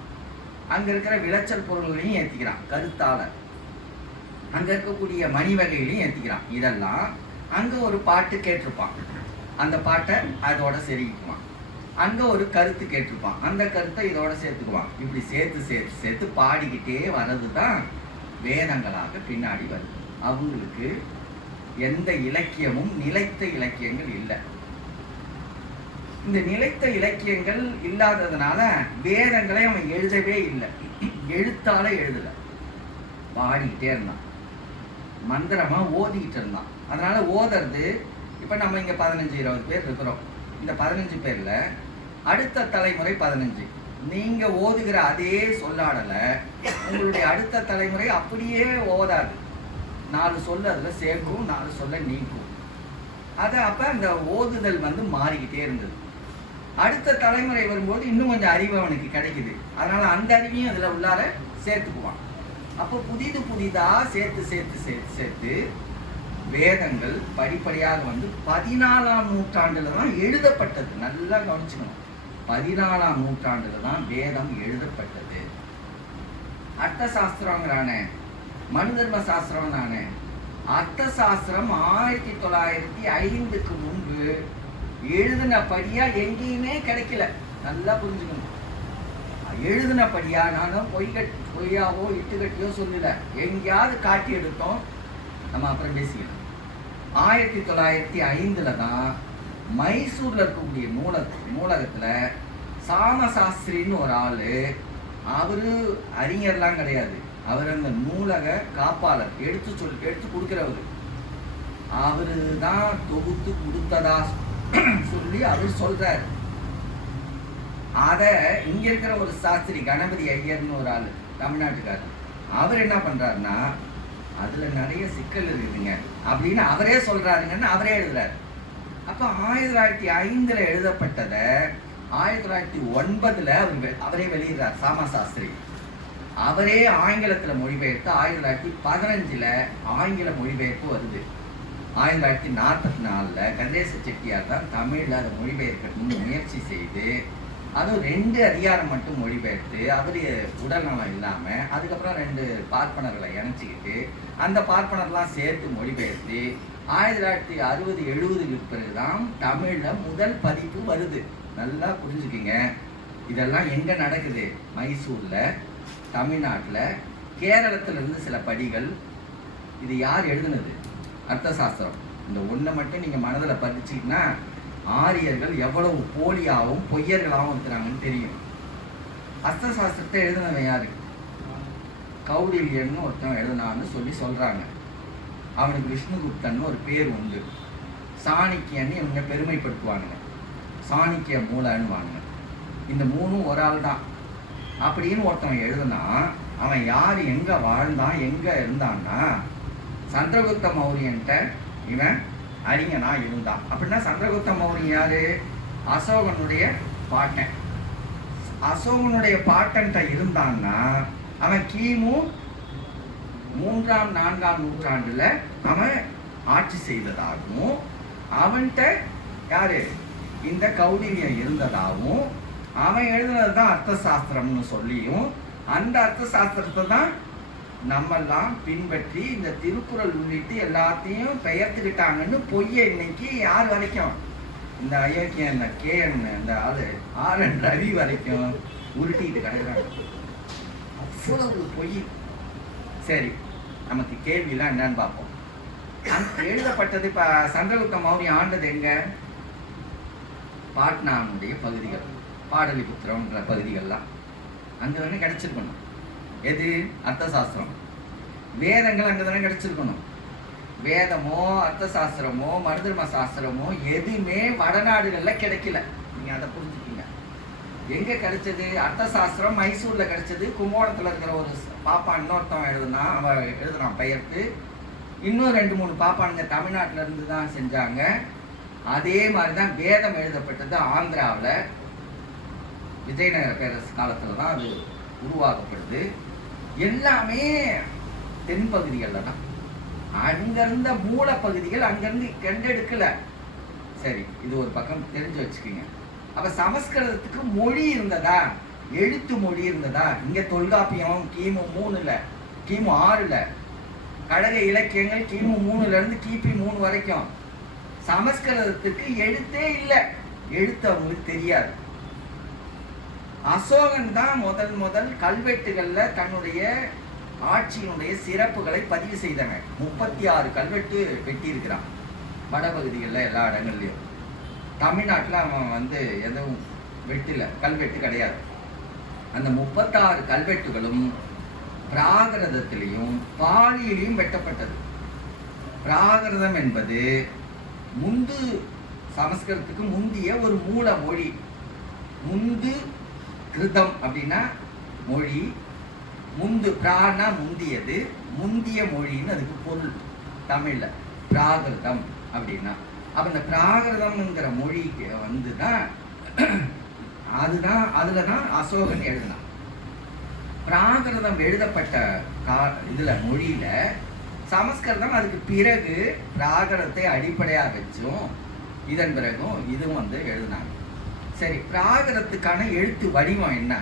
அங்கே இருக்கிற விளைச்சல் பொருள்களையும் ஏற்றிக்கிறான் கருத்தால். அங்கே இருக்கக்கூடிய மணி வகைகளையும் ஏற்றிக்கிறான். இதெல்லாம் அங்கே ஒரு பாட்டு கேட்டிருப்பான், அந்த பாட்டை அதோட செருகிக்குவான். அங்கே ஒரு கருத்து கேட்டிருப்பான், அந்த கருத்தை இதோட சேர்த்துக்குவான். இப்படி சேர்த்து சேர்த்து சேர்த்து பாடிக்கிட்டே வர்றது தான் வேதங்களாக பின்னாடி வருது. அவங்களுக்கு எந்த இலக்கியமும் நிலைத்த இலக்கியங்கள் இல்லை. இந்த நிலைத்த இலக்கியங்கள் இல்லாததுனால வேதங்களை அவன் எழுதவே இல்லை. எழுத்தால எழுதலை, பாடிக்கிட்டே இருந்தான், மந்திரமா ஓதிக்கிட்டு இருந்தான். அதனால ஓதுறது, இப்போ நம்ம இங்கே 15-20 பேர் இருக்கிறோம். இந்த 15 பேர்ல அடுத்த தலைமுறை 15. நீங்க ஓதுகிற அதே சொல்லாடலை உங்களுடைய அடுத்த தலைமுறை அப்படியே ஓதாது. 4 சொல்ல அதுல சேர்க்கும், 4 சொல்ல நீக்கும். அது அப்ப அந்த ஓதுதல் மாறிக்கிட்டே இருந்தது. அடுத்த தலைமுறை வரும்போது இன்னும் கொஞ்சம் அறிவு அவனுக்கு கிடைக்குது. அதனால அந்த அறிவையும் அதுல உள்ளார சேர்த்துக்குவான். அப்போ புதிது புதிதா சேர்த்து சேர்த்து சேர்த்து சேர்த்து வேதங்கள் படிப்படியாக 14ஆம் நூற்றாண்டுல தான் எழுதப்பட்டது. நல்லா கவனிச்சுக்கணும், 14ஆம் நூற்றாண்டுல தான் வேதம் எழுதப்பட்டது. அர்த்த சாஸ்திரங்கிறான, மனு தர்ம சாஸ்திரம்னான அர்த்த சாஸ்திரம் 1905க்கு முன்பு எழுதினபடியா எங்கேயுமே கிடைக்கல. நல்லா புரிஞ்சுக்கணும். எழுதினபடியா நானும் பொய்யாவோ இட்டுக்கட்டியோ சொல்லல, எங்கேயாவது காட்டி எடுத்தோம், நம்ம அப்புறம் பேசிக்கலாம். 1905ல தான் மைசூர்ல இருக்கக்கூடிய நூலகத்துல சாமசாஸ்திரின்னு ஒரு ஆளு, அவரு அறிஞர்லாம் கிடையாது, அவர் அந்த நூலக காப்பாளர், எடுத்து கொடுக்கிறவரு, அவரு தான் தொகுத்து கொடுத்ததா சொல்லி அவர் சொல்றாரு. அத இங்க இருக்கிற ஒரு சாஸ்திரி கணபதி ஐயர்னு ஒரு ஆளு, தமிழ்நாட்டுக்காரர், அவர் என்ன பண்றாருன்னா அதுல நிறைய சிக்கல் இருக்குதுங்க அப்படின்னு அவரே சொல்றாருங்கன்னு அவரே எழுதுறாரு. அப்ப 1905ல எழுதப்பட்டதை 1909ல அவரே வெளியிடுறார். சாமசாஸ்திரி அவரே ஆங்கிலத்துல மொழிபெயர்த்து 1915ல ஆங்கில மொழிபெயர்ப்பு வருது. 1944ல கதிரேச செட்டியார் தான் தமிழ்ல அதை மொழிபெயர்க்கணும்னு முயற்சி செய்து, அதுவும் 2 அதிகாரம் மட்டும் மொழிபெயர்த்து, அவரு உடல்நலம் இல்லாம அதுக்கப்புறம் 2 பார்ப்பனர்களை இணைச்சிக்கிட்டு அந்த பார்ப்பனர்லாம் சேர்த்து மொழிபெயர்த்து 1960-70க்கு பிறகுதான் தமிழ்ல முதல் பதிப்பு வருது. நல்லா புரிஞ்சுக்கிங்க. இதெல்லாம் எங்க நடக்குது? மைசூர்ல, தமிழ்நாட்டுல, கேரளத்துல இருந்து சில படிகள். இது யார் எழுதுனது? அர்த்த சாஸ்திரம். இந்த ஒண்ணை மட்டும் நீங்க மனதில் பதிச்சுக்கிட்டா ஆரியர்கள் எவ்வளவு போலியாகவும் பொய்யர்களாகவும் இருக்கிறாங்கன்னு தெரியும். அர்த்த சாஸ்திரத்தை எழுதுனவன் யாரு? கௌடில்யன்னு ஒருத்தன் எழுதுனான்னு சொல்றாங்க. அவனுக்கு விஷ்ணுகுப்தன் ஒரு பேர் உண்டு. சாணிக்கியன்னு இவங்க பெருமைப்படுத்துவானுங்க, சாணிக்கிய மூலன்னு வாங்க. இந்த 3 ஒரு ஆள் தான் அப்படின்னு ஒருத்தவன் எழுதுனா, அவன் யாரு, எங்க வாழ்ந்தான், எங்க இருந்தான்னா சந்திரகுப்த மௌரியன்ட்ட இவன் அறிஞனா இருந்தான். அப்படின்னா சந்திரகுப்த மௌரியன் யாரு? அசோகனுடைய பாட்டன். அசோகனுடைய பாட்டன்ட்ட இருந்தான்னா அவன் கிமு 3ஆம்-4ஆம் நூற்றாண்டுல அவன் ஆட்சி செய்ததாகவும், அவன்கிட்ட யாரு இந்த கௌடில்யம் இருந்ததாகவும், அவன் எழுதுனதுதான் அர்த்த சாஸ்திரம்னு சொல்லியும், அந்த அர்த்த சாஸ்திரத்தை தான் நம்மெல்லாம் பின்பற்றி இந்த திருக்குறள் உள்ளிட்டு எல்லாத்தையும் பெயர்த்துக்கிட்டாங்கன்னு பொய்ய இன்னைக்கு யார் வரைக்கும், இந்த அயோக்கியம், இந்த KN, இந்த ஆளு RN ரவி வரைக்கும் உருட்டிட்டு கிடைக்கிறாங்க. அவ்வளவு பொய். சரி, நமக்கு கேள்வியெல்லாம் என்னன்னு பார்ப்போம். எழுதப்பட்டது இப்ப சந்திரகுப்த மௌரியன் ஆண்டது எங்க? பாட்னாவுடைய பகுதிகள், பாடலிபுத்திரம்ன்ற பகுதிகள்லாம் அங்கதானே கிடைச்சிருக்கணும். எது? அர்த்த சாஸ்திரம், வேதங்கள் அங்கதானே கிடைச்சிருக்கணும். வேதமோ அர்த்த சாஸ்திரமோ மருதர்ம சாஸ்திரமோ எதுவுமே வடநாடுகள்ல கிடைக்கல. நீங்க அதை புரிஞ்சுக்கீங்க. எங்க கிடைச்சது? அர்த்த சாஸ்திரம் மைசூர்ல கிடைச்சது. கும்போணத்துல இருக்கிற ஒரு பாப்பான் இன்னொருத்தவன் அவன் எழுதுனான் பெயர்த்து. இன்னும் 2-3 பாப்பானுங்க தமிழ்நாட்டுல இருந்து தான் செஞ்சாங்க. அதே மாதிரிதான் வேதம் எழுதப்பட்டது ஆந்திராவில் விஜயநகர பேரரசு காலத்துல தான் அது உருவாக்கப்படுது. எல்லாமே தென்பகுதிகளில் தான். அங்கிருந்த மூல பகுதிகள் அங்கிருந்து கண்டெடுக்கல. சரி, இது ஒரு பக்கம் தெரிஞ்சு வச்சுக்கோங்க. அப்ப சமஸ்கிருதத்துக்கு மொழி இருந்ததா? எழுத்து மொழி இருந்ததா? இங்க தொல்காப்பியம் கிமு 3ல, கிமு 6ல கழக இலக்கியங்கள் கிமு 3ல இருந்து கிபி 3 வரைக்கும். சமஸ்கிருதத்துக்கு எழுத்தே இல்லை, எழுத்து அவங்களுக்கு தெரியாது. அசோகன் தான் முதல் கல்வெட்டுகள்ல தன்னுடைய ஆட்சியினுடைய சிறப்புகளை பதிவு செய்தாங்க. 36 கல்வெட்டு வெட்டி இருக்கிறான் வடபகுதிகளில் எல்லா இடங்கள்லையும். தமிழ்நாட்டில் அவன் எதுவும் வெட்டில, கல்வெட்டு கிடையாது. அந்த 36 கல்வெட்டுகளும் பிராகிருதத்திலையும் பாலியிலையும் வெட்டப்பட்டது. பிராகிருதம் என்பது முந்து சமஸ்கிருதத்துக்கு முந்திய ஒரு மூல மொழி. முந்து கிருதம் அப்படின்னா மொழி, முந்து பிரானா முந்தியது, முந்திய மொழின்னு அதுக்கு பொருள் தமிழ்ல. பிராகிருதம் அப்படின்னா அப்ப இந்த பிராகிருதம்ங்கிற மொழிக்கு அதுல தான் அசோகன் எழுதினான். பிராகிருதம் எழுதப்பட்ட இதுல மொழியில சமஸ்கிருதம் அதுக்கு பிறகு பிராகிருதத்தை அடிப்படையாக வச்சும் இதன் பிறகும் இதுவும் எழுதினாங்க. சரி, பிராகிருதத்துக்கான எழுத்து வடிவம் என்ன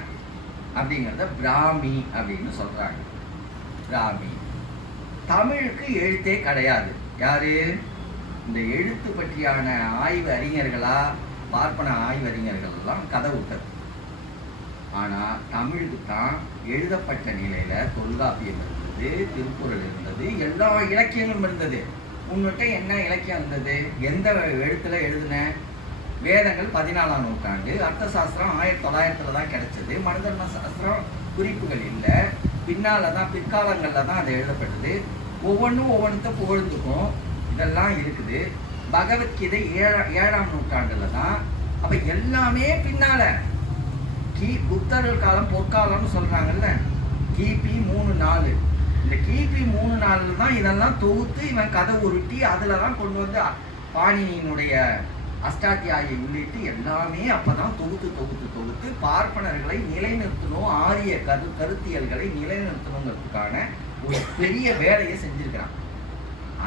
அப்படிங்கிறத பிராமி அப்படின்னு சொல்றாங்க. பிராமி. தமிழுக்கு எழுத்தே கிடையாது. யாரு இந்த எழுத்து பற்றியான ஆய்வு அறிஞர்களா, பார்ப்பன ஆய்வு அறிஞர்கள் எல்லாம் கதை விட்டது. ஆனா தமிழுக்கு தான் எழுதப்பட்ட நிலையில தொல்காப்பியம் இருந்தது, திருக்குறள் இருந்தது, எல்லா இலக்கியங்களும் இருந்தது. உன்கிட்ட என்ன இலக்கியம் இருந்தது? எந்த எழுத்துல எழுதுன? வேதங்கள் 14ஆம் நூற்றாண்டு, அர்த்த சாஸ்திரம் 1900 தான் கிடைச்சது, மனிதர்ம சாஸ்திரம் குறிப்புகள் இல்லை, பிற்காலங்களில் தான் அது எழுதப்பட்டது. ஒவ்வொன்றுத்த புகழ்ந்துக்கும் இதெல்லாம் இருக்குது. பகவத்கீதை 7ஆம் நூற்றாண்டுல தான். அப்ப எல்லாமே பின்னால புத்தர்கள் காலம் பொற்காலம்னு சொல்றாங்கல்ல, கிபி 3-4. இந்த கிபி 3-4 தான் இதெல்லாம் தொகுத்து இவன் கதை உருட்டி அதுலதான் கொண்டு வந்து பாணியினுடைய அஷ்டாத்தியாயை உள்ளிட்டு எல்லாமே அப்பதான் தொகுத்து பார்ப்பனர்களை நிலைநிறுத்தணும், ஆரிய கருத்தியல்களை நிலைநிறுத்தணுங்கிறதுக்கான ஒரு பெரிய வேலையை செஞ்சிருக்கிறான்.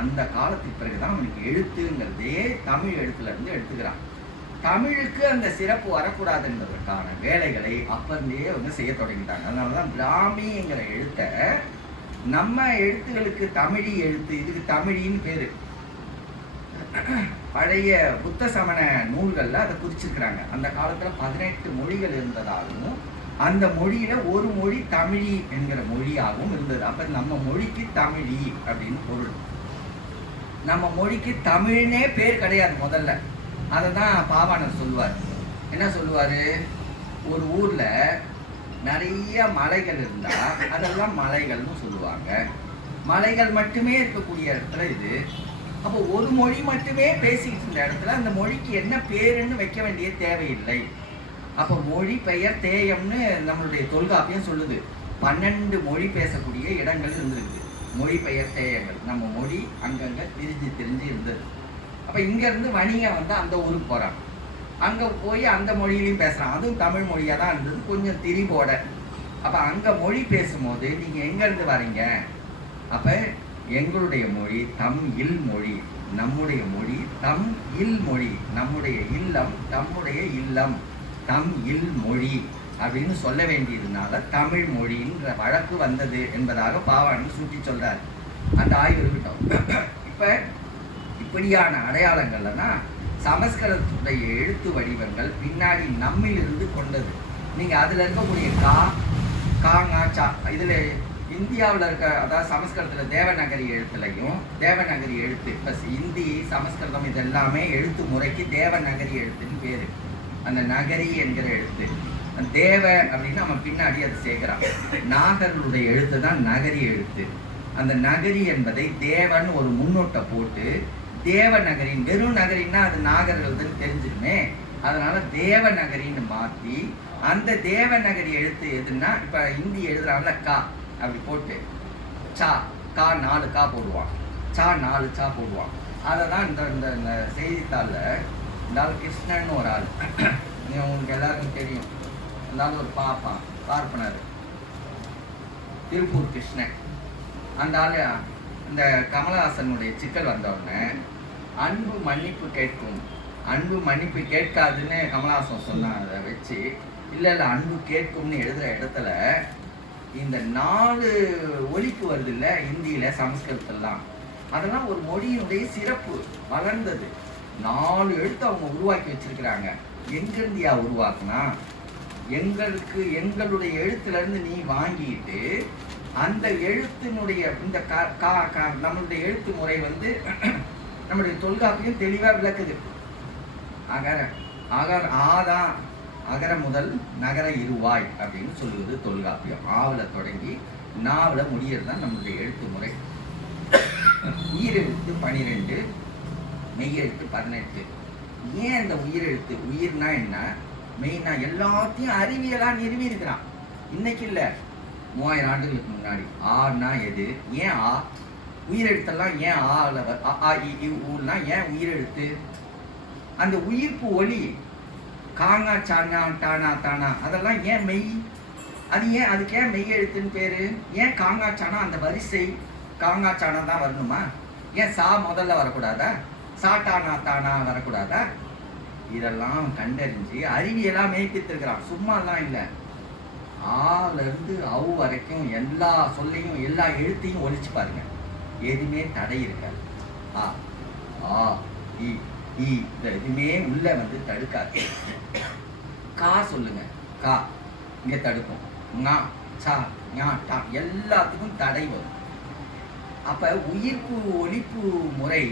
அந்த காலத்துக்கு பிறகுதான் அவனுக்கு எழுத்துங்கிறதே தமிழ் எழுத்துல இருந்து எடுத்துக்கிறான். தமிழுக்கு அந்த சிறப்பு வரக்கூடாதுன்றதற்கான வேலைகளை அப்பந்தே செய்ய தொடங்கிட்டாங்க. அதனாலதான் பிராமிங்கிற எழுத்த நம்ம எழுத்துகளுக்கு தமிழி எழுத்து, இதுக்கு தமிழின்னு பேரு. பழைய புத்த சமண நூல்கள்ல அதை குறிச்சிருக்கிறாங்க. அந்த காலத்துல 18 மொழிகள் இருந்ததாகவும் அந்த மொழியில ஒரு மொழி தமிழி என்கிற மொழியாகவும் இருந்தது. அப்ப நம்ம மொழிக்கு தமிழி அப்படின்னு பொருள். நம்ம மொழிக்கு தமிழ்னே பேர் கிடையாது முதல்ல. அததான் பாவாணர் சொல்லுவார். என்ன சொல்லுவாரு? ஒரு ஊர்ல நிறைய மலைகள் இருந்தா அதெல்லாம் மலைகள்னு சொல்லுவாங்க. மலைகள் மட்டுமே இருக்கக்கூடிய இடத்துல இது. அப்போ ஒரு மொழி மட்டுமே பேசிக்கிட்டு இருந்த இடத்துல அந்த மொழிக்கு என்ன பேருன்னு வைக்க வேண்டிய தேவையில்லை. அப்போ மொழி பெயர் தேயம்னு நம்மளுடைய தொல்காப்பியம் சொல்லுது. 12 மொழி பேசக்கூடிய இடங்கள் இருந்திருக்கு, மொழி பெயர் தேயங்கள். நம்ம மொழி அங்கங்க திரிஞ்சு இருந்தது. அப்ப இங்க இருந்து வணிகன் அந்த ஊருக்கு போறான், அங்க போய் அந்த மொழியிலையும் பேசுறான். அதுவும் தமிழ் மொழியா தான் இருந்தது, கொஞ்சம் திரிபோட. அப்ப அங்க மொழி பேசும்போது நீங்க எங்க இருந்து வரீங்க? அப்ப எங்களுடைய மொழி தம் இல் மொழி, நம்முடைய மொழி தம் இல் மொழி, நம்முடைய இல்லம் தம்முடைய இல்லம், தம் இல் மொழி அப்படின்னு சொல்ல வேண்டியதுனால தமிழ் மொழின்ற வழக்கு வந்தது என்பதாக பாவாணர் சுட்டி சொல்றார். அந்த ஆய்வு இருக்கட்டும். இப்ப இப்படியான அடையாளங்கள்னா சமஸ்கிருதத்துடைய எழுத்து வடிவங்கள் பின்னாடி நம்மிலிருந்து கொண்டது. நீங்க அதுல இருக்கக்கூடிய கா இதுல இந்தியாவில் இருக்க, அதாவது சமஸ்கிருதத்தில் தேவநகரி எழுத்துலையும், தேவநகரி எழுத்து இப்போ இந்தி சமஸ்கிருதம் இது எல்லாமே எழுத்து முறைக்கு தேவநகரி எழுத்துன்னு பேரு. அந்த நகரி என்கிற எழுத்து தேவ அப்படின்னு நம்ம பின்னாடி அதை சேர்க்கிறான். நாகர்களுடைய எழுத்து தான் நகரி எழுத்து. அந்த நகரி என்பதை தேவன் ஒரு முன்னோட்டை போட்டு தேவநகரின், வெறும் நகரின்னா அது நாகர்கள் தெரிஞ்சிருமே, அதனால தேவநகரின்னு மாற்றி அந்த தேவநகரி எழுத்து எதுன்னா இப்ப இந்தி எழுதுறாங்கல்ல கா அப்படி போட்டு சா கா 4 கா போடுவான், சா 4 சா போடுவான். அதை தான் இந்த செய்தித்தாளில் இந்த ஆள் கிருஷ்ணன் ஒரு ஆள், உங்களுக்கு எல்லாருக்கும் தெரியும். அந்த ஆள் ஒரு பார்ப்பனர், திருப்பூர் கிருஷ்ணன். அந்த ஆள் இந்த கமலஹாசனுடைய சிக்கல் வந்தவுடனே அன்பு மன்னிப்பு கேட்கும், அன்பு மன்னிப்பு கேட்காதுன்னு கமலஹாசன் சொன்ன அதை வச்சு இல்லை அன்பு கேட்கும்னு எழுதுகிற இடத்துல இந்த 4 ஒலிப்பு வருது இல்லை இந்தியில சமஸ்கிருதத்தெல்லாம், அதெல்லாம் ஒரு மொழியினுடைய சிறப்பு. வளர்ந்தது 4 எழுத்து அவங்க உருவாக்கி வச்சிருக்கிறாங்க. எங்கிருந்தியா உருவாக்குனா, எங்களுடைய எழுத்துல இருந்து நீ வாங்கிட்டு அந்த எழுத்தினுடைய இந்த நம்மளுடைய எழுத்து முறை வந்து நம்முடைய தொல்காப்பியம் தெளிவா விளக்குது. ஆதான் அகர முதல் நகர இருவாய் அப்படின்னு சொல்லுவது தொல்காப்பியம். ஆவல தொடங்கி நாவல முடியறது தான் நம்மளுடைய எழுத்து முறை. உயிரெழுத்து 12, மெய்யெழுத்து 18. ஏன் இந்த உயிரெழுத்து? உயிர்னா என்ன, மெய்னா எல்லாத்தையும் அறிவியலா நிறுவி இருக்கிறான். இன்னைக்கு இல்ல, 3000 ஆண்டுகளுக்கு முன்னாடி. ஆனா எது, ஏன் ஆ உயிரெழுத்தெல்லாம் ஏன் ஊன்னா ஏன் உயிரெழுத்து? அந்த உயிர்ப்பு ஒலி காங்கா சாங்கா டானா தானா அதெல்லாம் ஏன் மெய்? அது ஏன் அதுக்கு ஏன் மெய் எழுத்துன்னு பேரு? ஏன் காங்கா சானா அந்த வரிசை காங்கா சானா தான் வரணுமா? ஏன் சா முதல்ல வரக்கூடாதா? சா டானா தானா வரக்கூடாதா? இதெல்லாம் கண்டறிஞ்சு அறிவியெல்லாம் மெய்ப்பித்திருக்கிறான். சும்மாலாம் இல்லை. ஆல இருந்து அவு வரைக்கும் எல்லா சொல்லையும் எல்லா எழுத்தையும் ஒழிச்சு பாருங்க, எதுவுமே தடை இருக்காது. ஆ ஆ இ ஈ எதுவுமே உள்ள வந்து தடுக்காது. கா சொல்லுங்க, கா இங்க தடுக்கும். ஞா சா ஞா டா எல்லாத்துக்கும் தடை வரும். அப்ப உயிர்ப்பு ஒலிப்பு முறை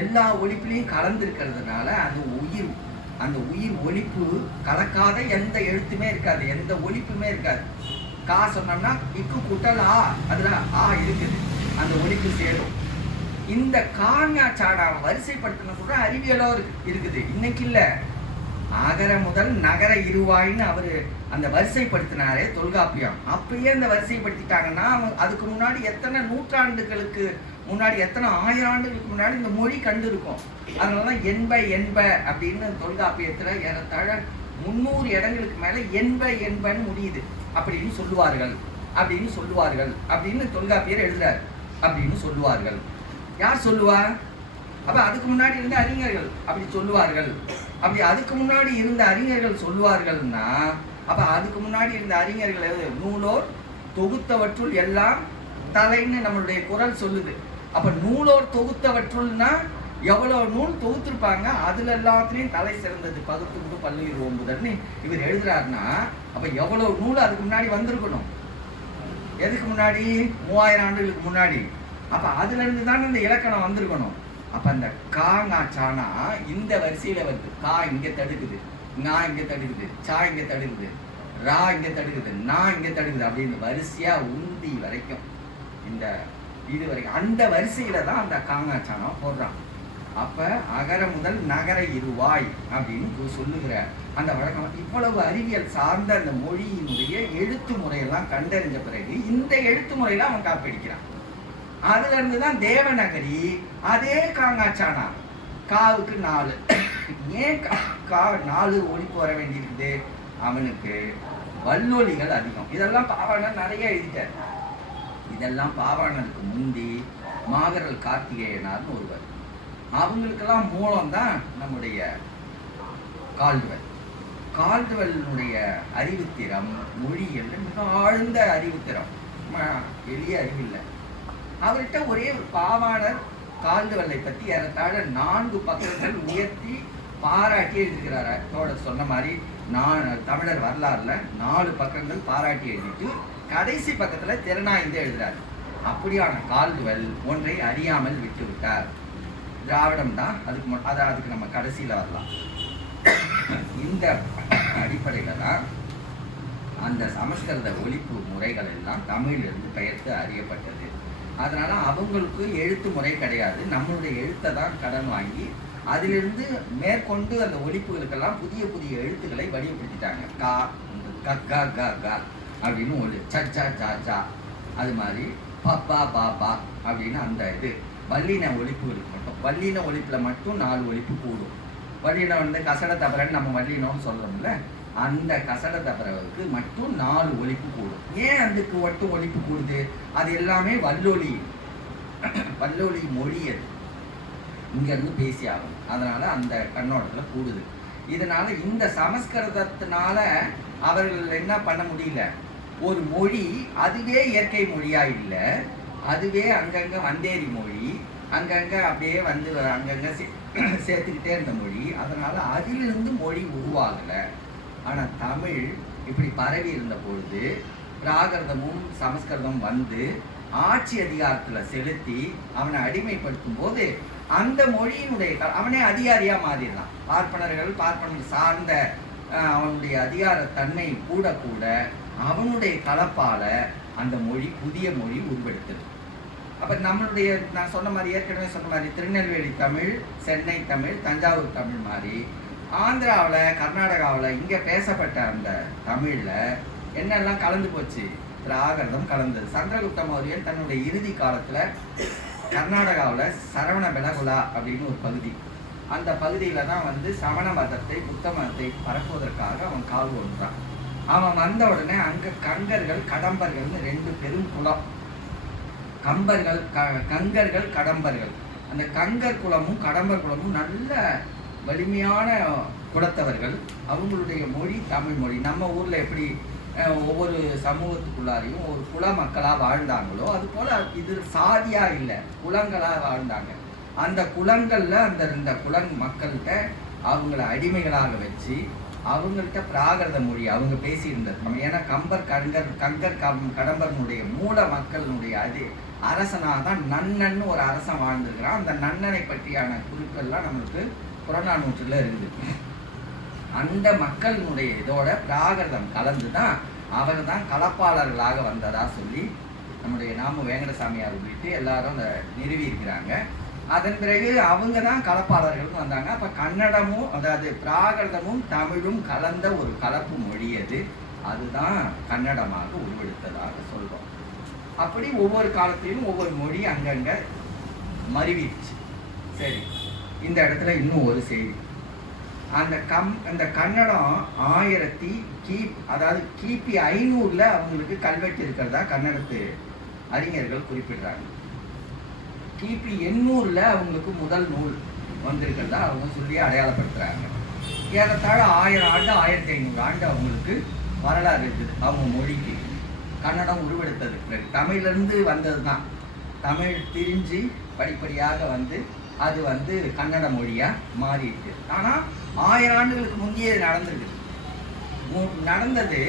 எல்லா ஒலிப்புலையும் கலந்துருக்கிறதுனால அந்த உயிர் ஒலிப்பு கலக்காத எந்த எழுத்துமே இருக்காது, எந்த ஒலிப்புமே இருக்காது. கா சொன்னோம்னா இக்கு கூட்டல் ஆ, அதுல ஆ இருக்குது, அந்த ஒலிப்பு சேரும். இந்த காங்கா சாடா வரிசைப்படுத்தின கூட அறிவியலோ இருக்குது. இன்னைக்கு இல்ல, அகர முதல் நகர இருவாயின்னு அவரு அந்த வரிசைப்படுத்தினாரே தொல்காப்பியம். அப்பயே அந்த வரிசைப்படுத்திட்டாங்கன்னா அதுக்கு முன்னாடி எத்தனை நூற்றாண்டுகளுக்கு முன்னாடி, எத்தனை 1000 ஆண்டுகளுக்கு முன்னாடி இந்த மொழி கண்டு இருக்கும். அதனாலதான் என்ப அப்படின்னு தொல்காப்பியத்துல ஏறத்தாழ 300 இடங்களுக்கு மேல என்பன்னு முடியுது. அப்படின்னு சொல்லுவார்கள் அப்படின்னு தொல்காப்பியர் எழுதுறாரு. அப்படின்னு சொல்லுவார்கள். யார் சொல்லுவா? அப்ப அதுக்கு முன்னாடி இருந்த அறிஞர்கள் அப்படி சொல்லுவார்கள். அப்படி அதுக்கு முன்னாடி இருந்த அறிஞர்கள் சொல்லுவார்கள்னா, அப்ப அதுக்கு முன்னாடி இருந்த அறிஞர்கள் நூலோர் தொகுத்தவற்றுள் எல்லாம் தலைன்னு நம்மளுடைய குரல் சொல்லுது. அப்ப நூலோர் தொகுத்தவற்றுள்னா எவ்வளவு நூல் தொகுத்திருப்பாங்க, அதுல எல்லாத்துலயும் தலை சிறந்தது பகுத்து பல்லுயிர் ஓம்புதல்னு இவர் எழுதுறாருன்னா, அப்ப எவ்வளவு நூல் அதுக்கு முன்னாடி வந்திருக்கணும். எதுக்கு முன்னாடி? 3000 ஆண்டுகளுக்கு முன்னாடி. அப்ப அதுல இருந்து தானே இந்த இலக்கணம் வந்திருக்கணும். அப்ப அந்த காங்கா சானா இந்த வரிசையில வருது. கா இங்க தடுக்குது, ngா இங்க தடுக்குது, சா இங்க தடுக்குது, ரா இங்க தடுக்குது, நா இங்க தடுக்குது அப்படின்னு வரிசையா உந்தி வரைக்கும் இந்த இது வரைக்கும் அந்த வரிசையில தான் அந்த காங்கா சானா போடுறான். அப்ப அகர முதல் நகர இருவாய் அப்படின்னு சொல்லுகிற அந்த வழக்கம். இவ்வளவு அறிவியல் சார்ந்த அந்த மொழியினுடைய எழுத்து முறையெல்லாம் கண்டறிஞ்ச பிறகு இந்த எழுத்து முறையில அவன் காப்பிடிக்கிறான். அதுல இருந்துதான் தேவநகரி அதே காங்காச்சானா காவுக்கு 4. ஏன் 4 ஒலிப்பு வர வேண்டியிருக்குது? அவனுக்கு வல்லொலிகள் அதிகம். இதெல்லாம் பாவாணர் நிறைய எழுதிட்டார். இதெல்லாம் பாவாணருக்கு முந்தி மாகரல் கார்த்திகேயனார்னு ஒருவர். அவங்களுக்கெல்லாம் மூலம் தான் நம்முடைய கால்டுவெல்னுடைய அறிவுத்திறம் மொழியில் மிக ஆழ்ந்த அறிவுத்திறம், எளிய அறிவில்லை. அவர்கிட்ட ஒரே ஒரு பாவாணர் கால்டுவெல்லை பற்றி ஏறத்தாழ 4 பக்கங்கள் உயர்த்தி பாராட்டி எழுதியிருக்கிறார். தோழர் சொன்ன மாதிரி தமிழர் வரலாறுல 4 பக்கங்கள் பாராட்டி எழுதிட்டு கடைசி பக்கத்துல திறனாய்ந்து எழுதுறாரு. அப்படியான கால்டுவெல் ஒன்றை அறியாமல் விட்டு விட்டார். திராவிடம் தான் அதுக்கு நம்ம கடைசியில வரலாம். இந்த அடிப்படையில தான் அந்த சமஸ்கிருத ஒலிப்பு முறைகள் எல்லாம் தமிழிலிருந்து பெயர்த்து அறியப்பட்டது. அதனால அவங்களுக்கு எழுத்து முறை கிடையாது. நம்மளுடைய எழுத்தை தான் கடன் வாங்கி அதிலிருந்து மேற்கொண்டு அந்த ஒலிப்புகளுக்கெல்லாம் புதிய புதிய எழுத்துக்களை வடிவப்படுத்திட்டாங்க. கா க க க அப்படின்னு ஒரு சா அது மாதிரி பா பா அப்படின்னு அந்த இது வல்லின ஒலிப்புகளுக்கு மட்டும், வல்லின ஒலிப்புல மட்டும் 4 ஒலிப்பு கூடும். வல்லினம் வந்து கசட தபரன்னு நம்ம வல்லினம்னு சொல்றோம்ல, அந்த கசட தபரவுக்கு மட்டும் 4 ஒலிப்பு கூடும். ஏன் அதுக்கு மட்டும் ஒலிப்பு கூடுது? அது எல்லாமே வல்லொலி மொழி. அது இங்க இருந்து பேசி ஆகும். அதனால அந்த கண்ணோட்டத்துல கூடுது. இதனால இந்த சமஸ்கிருதத்தினால அவர்கள் என்ன பண்ண முடியல, ஒரு மொழி அதுவே இயற்கை மொழியா இல்லை, அதுவே அங்கங்க வந்தேரி மொழி, அங்கங்க அப்படியே வந்து அங்கங்க சேர்த்துக்கிட்டே இருந்த மொழி. அதனால அதிலிருந்து மொழி உருவாகலை. ஆனால் தமிழ் இப்படி பரவி இருந்த பொழுது பிராகிருதமும் சமஸ்கிருதம் வந்து ஆட்சி அதிகாரத்தில் செலுத்தி அவனை அடிமைப்படுத்தும் போது அந்த மொழியினுடைய அவனே அதிகாரியாக மாறிடலாம். பார்ப்பனர் சார்ந்த அவனுடைய அதிகார தன்மை கூட கூட அவனுடைய கலப்பால அந்த மொழி புதிய மொழி உருவெடுத்தது. அப்போ நம்மளுடைய நான் சொன்ன மாதிரி ஏற்கனவே சொன்ன மாதிரி திருநெல்வேலி தமிழ், சென்னை தமிழ், தஞ்சாவூர் தமிழ் மாதிரி ஆந்திராவில், கர்நாடகாவில் இங்கே பேசப்பட்ட அந்த தமிழில் என்னெல்லாம் கலந்து போச்சு? பிராகிருதம் கலந்தது. சந்திரகுப்த மௌரியன் தன்னுடைய இறுதி காலத்தில் கர்நாடகாவில் சரவண பெலகுலா அப்படின்னு ஒரு பகுதி, அந்த பகுதியில் தான் வந்து சமண மதத்தை புத்த மதத்தை பரப்புவதற்காக அவன் கால் ஒன்றான். அவன் வந்த உடனே அங்கே கங்கர்கள் கடம்பர்கள்னு ரெண்டு பெரும் குலம், கங்கர்கள் கடம்பர்கள். அந்த கங்கர் குலமும் கடம்பர் குலமும் நல்ல வலிமையான குலத்தவர்கள். அவங்களுடைய மொழி தமிழ் மொழி. நம்ம ஊரில் எப்படி ஒவ்வொரு சமூகத்துக்குள்ளாரையும் ஒரு குல மக்களாக வாழ்ந்தாங்களோ அது போல் இது சாதியாக இல்லை, குலங்களாக வாழ்ந்தாங்க. அந்த குலங்களில் அந்த குலங் மக்கள்கிட்ட அவங்கள அடிமைகளாக வச்சு அவங்கள்ட்ட பிராகிருத மொழி அவங்க பேசியிருந்தது. ஏன்னா கங்கர் கடம்பரனுடைய மூல மக்களினுடைய அரசனாக தான் நன்னன்னு ஒரு அரசன் வாழ்ந்துருக்கிறான். அந்த நன்னனை பற்றியான குறிப்பெல்லாம் நம்மளுக்கு புறநானூற்றில் இருக்குது. அந்த மக்களினுடைய இதோட பிராகிருதம் கலந்து தான் அவர் தான் கலப்பாளர்களாக வந்ததா சொல்லி நம்முடைய நாம வேங்கடசாமியார் உள்ளிட்டு எல்லாரும் அதை நிறுவி இருக்கிறாங்க. அதன் பிறகு அவங்க தான் கலப்பாளர்கள்னு வந்தாங்க. அப்போ கன்னடமும் அதாவது பிராகிருதமும் தமிழும் கலந்த ஒரு கலப்பு மொழி அதுதான் கன்னடமாக உருவெடுத்ததாக சொல்றோம். அப்படி ஒவ்வொரு காலத்திலும் ஒவ்வொரு மொழி அங்கங்க மருவிடுச்சு. சரி, இந்த இடத்துல இன்னும் ஒரு செய்தி. அந்த கன்னடம் அதாவது கிபி 500 அவங்களுக்கு கல்வெட்டு இருக்கிறதா கன்னடத்து அறிஞர்கள் குறிப்பிடுறாங்க. கிபி 800 அவங்களுக்கு முதல் நூல் வந்திருக்கிறதா அவங்க சொல்லி அடையாளப்படுத்துறாங்க. ஏறத்தாழ 1000 ஆண்டு 1500 ஆண்டு அவங்களுக்கு வரலாறு இருக்குது அவங்க மொழிக்கு. கன்னடம் உருவெடுத்தது பிறகு தமிழிலிருந்து வந்தது தான். தமிழ் திரிஞ்சு படிப்படியாக வந்து அது வந்து கன்னட மொழியாக மாறிடுது. ஆனால் 1000 ஆண்டுகளுக்கு முந்தைய நடந்தது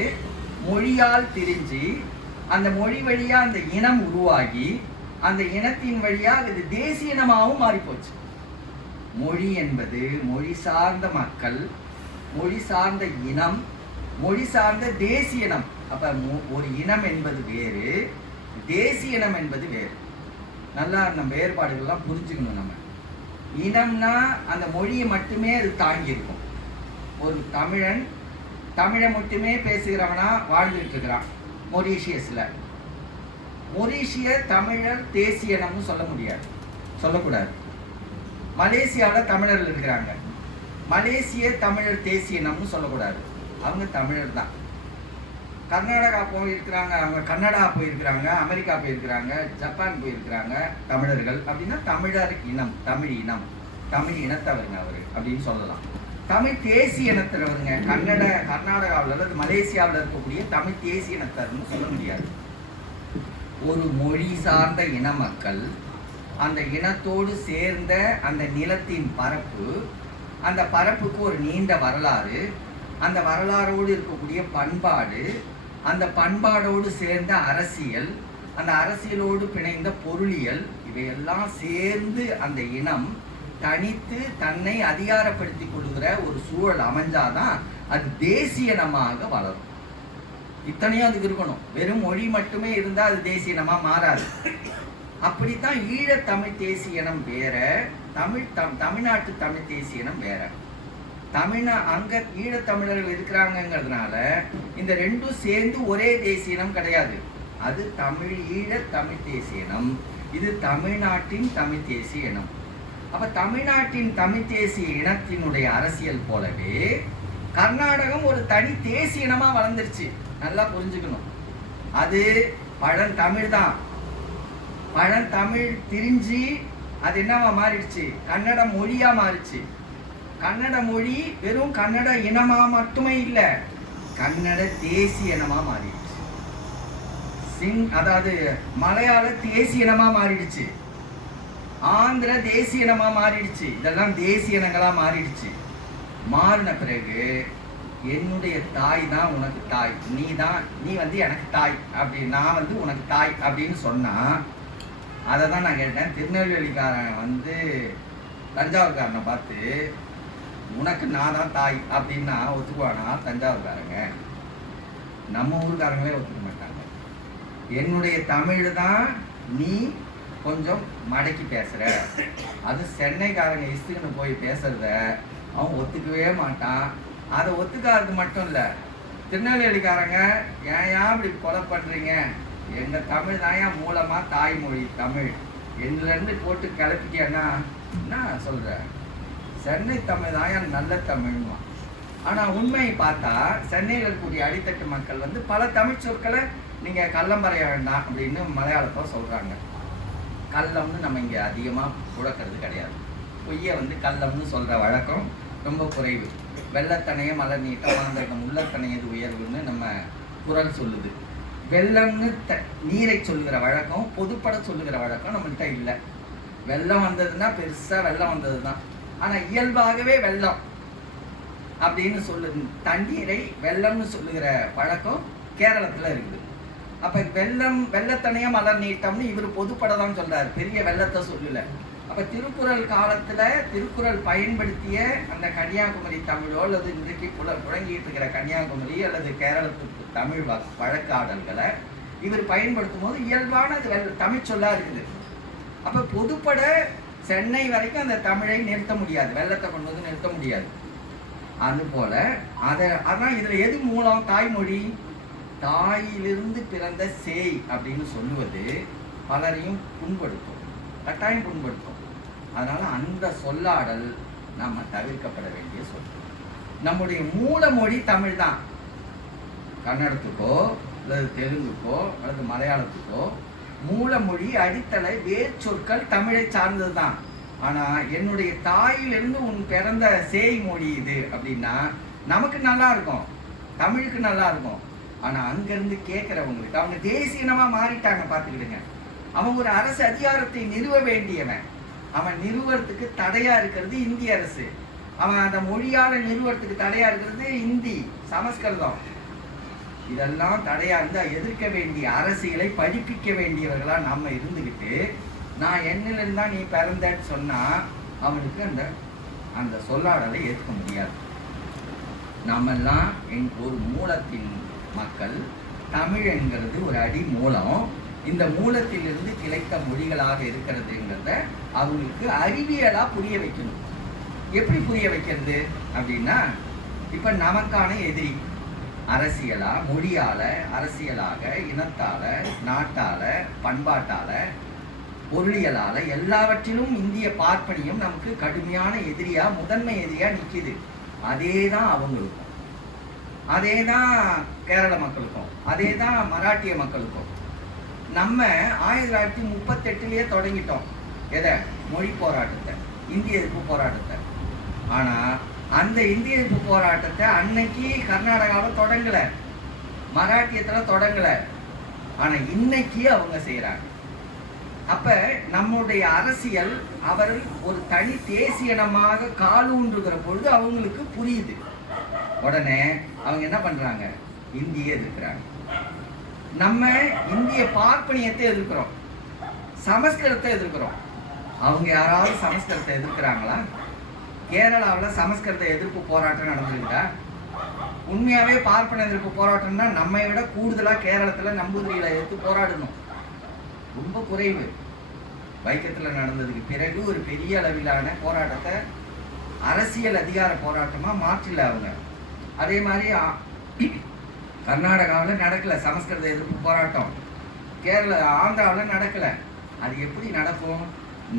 மொழியால் திரிஞ்சு அந்த மொழி வழியாக அந்த இனம் உருவாகி அந்த இனத்தின் வழியாக இது தேசிய இனமாகவும் மாறிப்போச்சு. மொழி என்பது மொழி சார்ந்த மக்கள், மொழி சார்ந்த இனம், மொழி சார்ந்த தேசிய இனம். அப்போ ஒரு இனம் என்பது வேறு, தேசிய இனம் என்பது வேறு. நல்லா நம்ம வேறுபாடுகள்லாம் புரிஞ்சுக்கணும். நம்ம இனம்னா அந்த மொழியை மட்டுமே அது தாங்கியிருக்கும். ஒரு தமிழை மட்டுமே பேசுகிறவனா வாழ்ந்துட்டு இருக்கிறான் மொரீஷியஸில். மொரீஷிய தமிழர் தேசிய இனம்னு சொல்லக்கூடாது. மலேசியாவில் தமிழர்கள் இருக்கிறாங்க, மலேசிய தமிழர் தேசிய இனம்னு சொல்லக்கூடாது. அவங்க தமிழர் தான். கர்நாடகா போயிருக்கிறாங்க, அவங்க கன்னடா போயிருக்கிறாங்க, அமெரிக்கா போயிருக்கிறாங்க, ஜப்பான் போயிருக்கிறாங்க தமிழர்கள். அப்படின்னா தமிழர் இனம், தமிழ் இனத்தவருங்க அவர் அப்படின்னு சொல்லலாம். தமிழ் தேசிய இனத்தவருங்க கர்நாடகாவில் அல்லது மலேசியாவில் இருக்கக்கூடிய தமிழ் தேசிய இனத்தவர்னு சொல்ல முடியாது. ஒரு மொழி சார்ந்த இன மக்கள், அந்த இனத்தோடு சேர்ந்த அந்த நிலத்தின் பரப்பு, அந்த பரப்புக்கு ஒரு நீண்ட வரலாறு, அந்த வரலாறோடு இருக்கக்கூடிய பண்பாடு, அந்த பண்பாடோடு சேர்ந்த அரசியல், அந்த அரசியலோடு பிணைந்த பொருளியல், இவையெல்லாம் சேர்ந்து அந்த இனம் தனித்து தன்னை அதிகாரப்படுத்தி கொள்கிற ஒரு சூழல் அமைஞ்சாதான் அது தேசிய இனமாக வளரும். இத்தனையும் அதுக்கு இருக்கணும். வெறும் மொழி மட்டுமே இருந்தால் அது தேசிய இனமாக மாறாது. அப்படித்தான் ஈழத்தமிழ் தேசிய இனம் வேற, தமிழ்நாட்டு தமிழ் தேசிய இனம் வேற. அங்க ஈழத்தமிழர்கள் இருக்கிறாங்கிறதுனால இந்த ரெண்டும் சேர்ந்து ஒரே தேசிய இனம் கிடையாது. அது ஈழ தமிழ் தேசிய இனம், இது தமிழ்நாட்டின் தமிழ் தேசிய இனம். அப்ப தமிழ்நாட்டின் தமிழ் தேசிய இனத்தினுடைய அரசியல் போலவே கர்நாடகம் ஒரு தனி தேசிய இனமா வளர்ந்துருச்சு. நல்லா புரிஞ்சுக்கணும். அது பழந்தமிழ் தான். பழந்தமிழ் திரிஞ்சு அது என்னவா மாறிடுச்சு? கன்னட மொழியா மாறிடுச்சு. கன்னட மொழி வெறும் கன்னட இனமா மட்டுமே இல்லை, கன்னட தேசிய இனமா மாறிடுச்சு. அதாவது மலையாள தேசிய இனமா மாறிடுச்சு, ஆந்திர தேசிய இனமா மாறிடுச்சு, இதெல்லாம் தேசிய இனங்களா மாறிடுச்சு. மாறின பிறகு என்னுடைய தாய் தான் உனக்கு தாய், நீ வந்து எனக்கு தாய் அப்படி, நான் வந்து உனக்கு தாய் அப்படின்னு சொன்னா, அதை தான் நான் கேட்டேன். திருநெல்வேலிக்காரன் வந்து தஞ்சாவூர்காரனை பார்த்து உனக்கு நான் தான் தாய் அப்படின்னா ஒத்துக்குவானா? தஞ்சாவூர்காரங்க, நம்ம ஊருக்காரங்களே ஒத்துக்க மாட்டாங்க. என்னுடைய தமிழ் தான் நீ கொஞ்சம் மடக்கி பேசுற, அது சென்னைக்காரங்க இஸ்துக்குன்னு போய் பேசுறத அவன் ஒத்துக்கவே மாட்டான். அதை ஒத்துக்காதது மட்டும் இல்லை, திருநெல்வேலிக்காரங்க ஏன் இப்படி கொலை பண்ணுறீங்க, எங்கள் தமிழ் தான் ஏன் மூலமாக தாய்மொழி தமிழ், என்லேருந்து போட்டு கிளப்பிக்கன்னா என்ன சொல்கிற, சென்னை தமிழ் தான் ஏன் நல்ல தமிழ்மா. ஆனால் உண்மையை பார்த்தா சென்னையில் இருக்கக்கூடிய அடித்தட்டு மக்கள் வந்து பல தமிழ் சொற்களை நீங்கள் கள்ளம் பறைய வேண்டாம் அப்படின்னு மலையாளத்தில் சொல்கிறாங்க. கள்ளம்னு நம்ம இங்கே அதிகமாக புழக்கிறது கிடையாது. பொய்யை வந்து கள்ளம்னு சொல்கிற வழக்கம் ரொம்ப குறைவு. வெள்ளத்தனைய மலர் நீட்டம் மாந்தரிகம் உள்ளத்தனையது உயர்வுன்னு நம்ம குரல் சொல்லுது. வெள்ளம்னு நீரை சொல்லுகிற வழக்கம், பொதுப்பட சொல்லுகிற வழக்கம் நம்மள்கிட்ட இல்லை. வெள்ளம் வந்ததுன்னா பெருசாக வெள்ளம் வந்தது தான். ஆனால் இயல்பாகவே வெள்ளம் அப்படின்னு சொல்லுது, தண்ணீரை வெள்ளம்னு சொல்லுகிற வழக்கம் கேரளத்தில் இருக்குது. அப்போ வெள்ளத்தனைய மலர் நீட்டம்னு இவர் பொதுப்பட தான் சொல்கிறார், பெரிய வெள்ளத்தை சொல்லலை. அப்போ திருக்குறள் காலத்தில் திருக்குறள் பயன்படுத்திய அந்த கன்னியாகுமரி தமிழோ அல்லது இன்றைக்கு புழங்கிட்டு இருக்கிற கன்னியாகுமரி அல்லது கேரளத்துக்கு தமிழ் வழக்காடல்களை இவர் பயன்படுத்தும் போது இயல்பான அது தமிழ் சொல்லா இருக்குது. அப்போ பொதுப்பட சென்னை வரைக்கும் அந்த தமிழை நிறுத்த முடியாது, வெள்ளத்தை கொண்டு வந்து நிறுத்த முடியாது. அதுபோல அதான் இதில் எது மூலம்? தாய்மொழி. தாயிலிருந்து பிறந்த சேய் அப்படின்னு சொல்லுவது பலரையும் புண்படுத்தும், கட்டாயம் புண்படுத்தும். அதனால அந்த சொல்லாடல் நம்ம தவிர்க்கப்பட வேண்டிய சொல். நம்முடைய மூல மொழி தமிழ் தான். கன்னடத்துக்கோ அல்லது தெலுங்குக்கோ அல்லது மலையாளத்துக்கோ மூல மொழி அடித்தளை வேர் சொற்கள் தமிழை சார்ந்தது தான். ஆனால் என்னுடைய தாயிலிருந்து உன் பிறந்த சேய் மொழி இது அப்படின்னா நமக்கு நல்லா இருக்கும், தமிழுக்கு நல்லா இருக்கும். ஆனால் அங்கேருந்து கேட்குறவங்களுக்கு அவங்க தேசியனமாக மாறிட்டாங்க. பார்த்துக்கிடுங்க, அவன் ஒரு அரசு அதிகாரத்தை நிறுவ வேண்டியவன், அவன் நிறுவறதுக்கு தடையாக இருக்கிறது இந்திய அரசு. அவன் அந்த மொழியால் நிறுவறதுக்கு தடையாக இருக்கிறது இந்தி, சமஸ்கிருதம். இதெல்லாம் தடையாக இருந்தால் எதிர்க்க வேண்டிய அரசியலை படிப்பிக்க வேண்டியவர்களாக நம்ம இருந்துக்கிட்டு நான் என்னிலிருந்து தான் நீ பிறந்தன்னு சொன்னால் அவனுக்கு அந்த சொல்லாடலை ஏற்க முடியாது. நம்மெல்லாம் ஒரு மூலத்தின் மக்கள். தமிழ் என்கிறது ஒரு அடி மூலம். இந்த மூலத்திலிருந்து கிளைத்த மொழிகளாக இருக்கிறதுங்கிறத அவங்களுக்கு அறிவியலாக புரிய வைக்கணும். எப்படி புரிய வைக்கிறது அப்படின்னா, இப்போ நமக்கான எதிரி அரசியலா, மொழியால, அரசியலாக, இனத்தால, நாட்டால, பண்பாட்டால, பொருளியலால எல்லாவற்றிலும் இந்திய பார்ப்பனியம் நமக்கு கடுமையான எதிரியா, முதன்மை எதிரியா நிற்கிது. அதே தான் அவங்களுக்கும், அதே தான் கேரள மக்களுக்கும், அதே தான் மராட்டிய மக்களுக்கும். நம்ம 1938 தொடங்கிட்டோம் எதை? மொழி போராட்டத்தை, இந்திய எதிர்ப்பு போராட்டத்தை. ஆனால் அந்த இந்திய எதிர்ப்பு போராட்டத்தை அன்னைக்கு கர்நாடகாவில் தொடங்கலை, மராட்டியத்தில் தொடங்கலை. ஆனால் இன்னைக்கு அவங்க செய்கிறாங்க. அப்போ நம்முடைய அரசியல் அவர்கள் ஒரு தனி தேசியனமாக காலூன்றுகிற பொழுது அவங்களுக்கு புரியுது. உடனே அவங்க என்ன பண்ணுறாங்க? இந்தியை எதிர்க்கிறாங்க. நம்ம இந்திய பார்ப்பனியத்தை எதிர்க்கிறோம், சமஸ்கிருதத்தை எதிர்க்கிறோம். அவங்க யாராவது சமஸ்கிருதத்தை எதிர்க்கிறாங்களா? கேரளாவில் சமஸ்கிருத எதிர்ப்பு போராட்டம் நடந்துருக்கா? உண்மையாகவே பார்ப்பன எதிர்ப்பு போராட்டம்னா நம்மை விட கூடுதலாக கேரளத்தில் நம்பூதிரியில் எதிர்த்து போராடணும். ரொம்ப குறைவு. வைக்கத்தில் நடந்ததுக்கு பிறகு ஒரு பெரிய அளவிலான போராட்டத்தை அரசியல் அதிகார போராட்டமாக மாற்றல அவங்க. அதே மாதிரி கர்நாடகாவில் நடக்கலை சமஸ்கிருத எதிர்ப்பு போராட்டம், ஆந்திராவில் நடக்கலை. அது எப்படி நடக்கும்?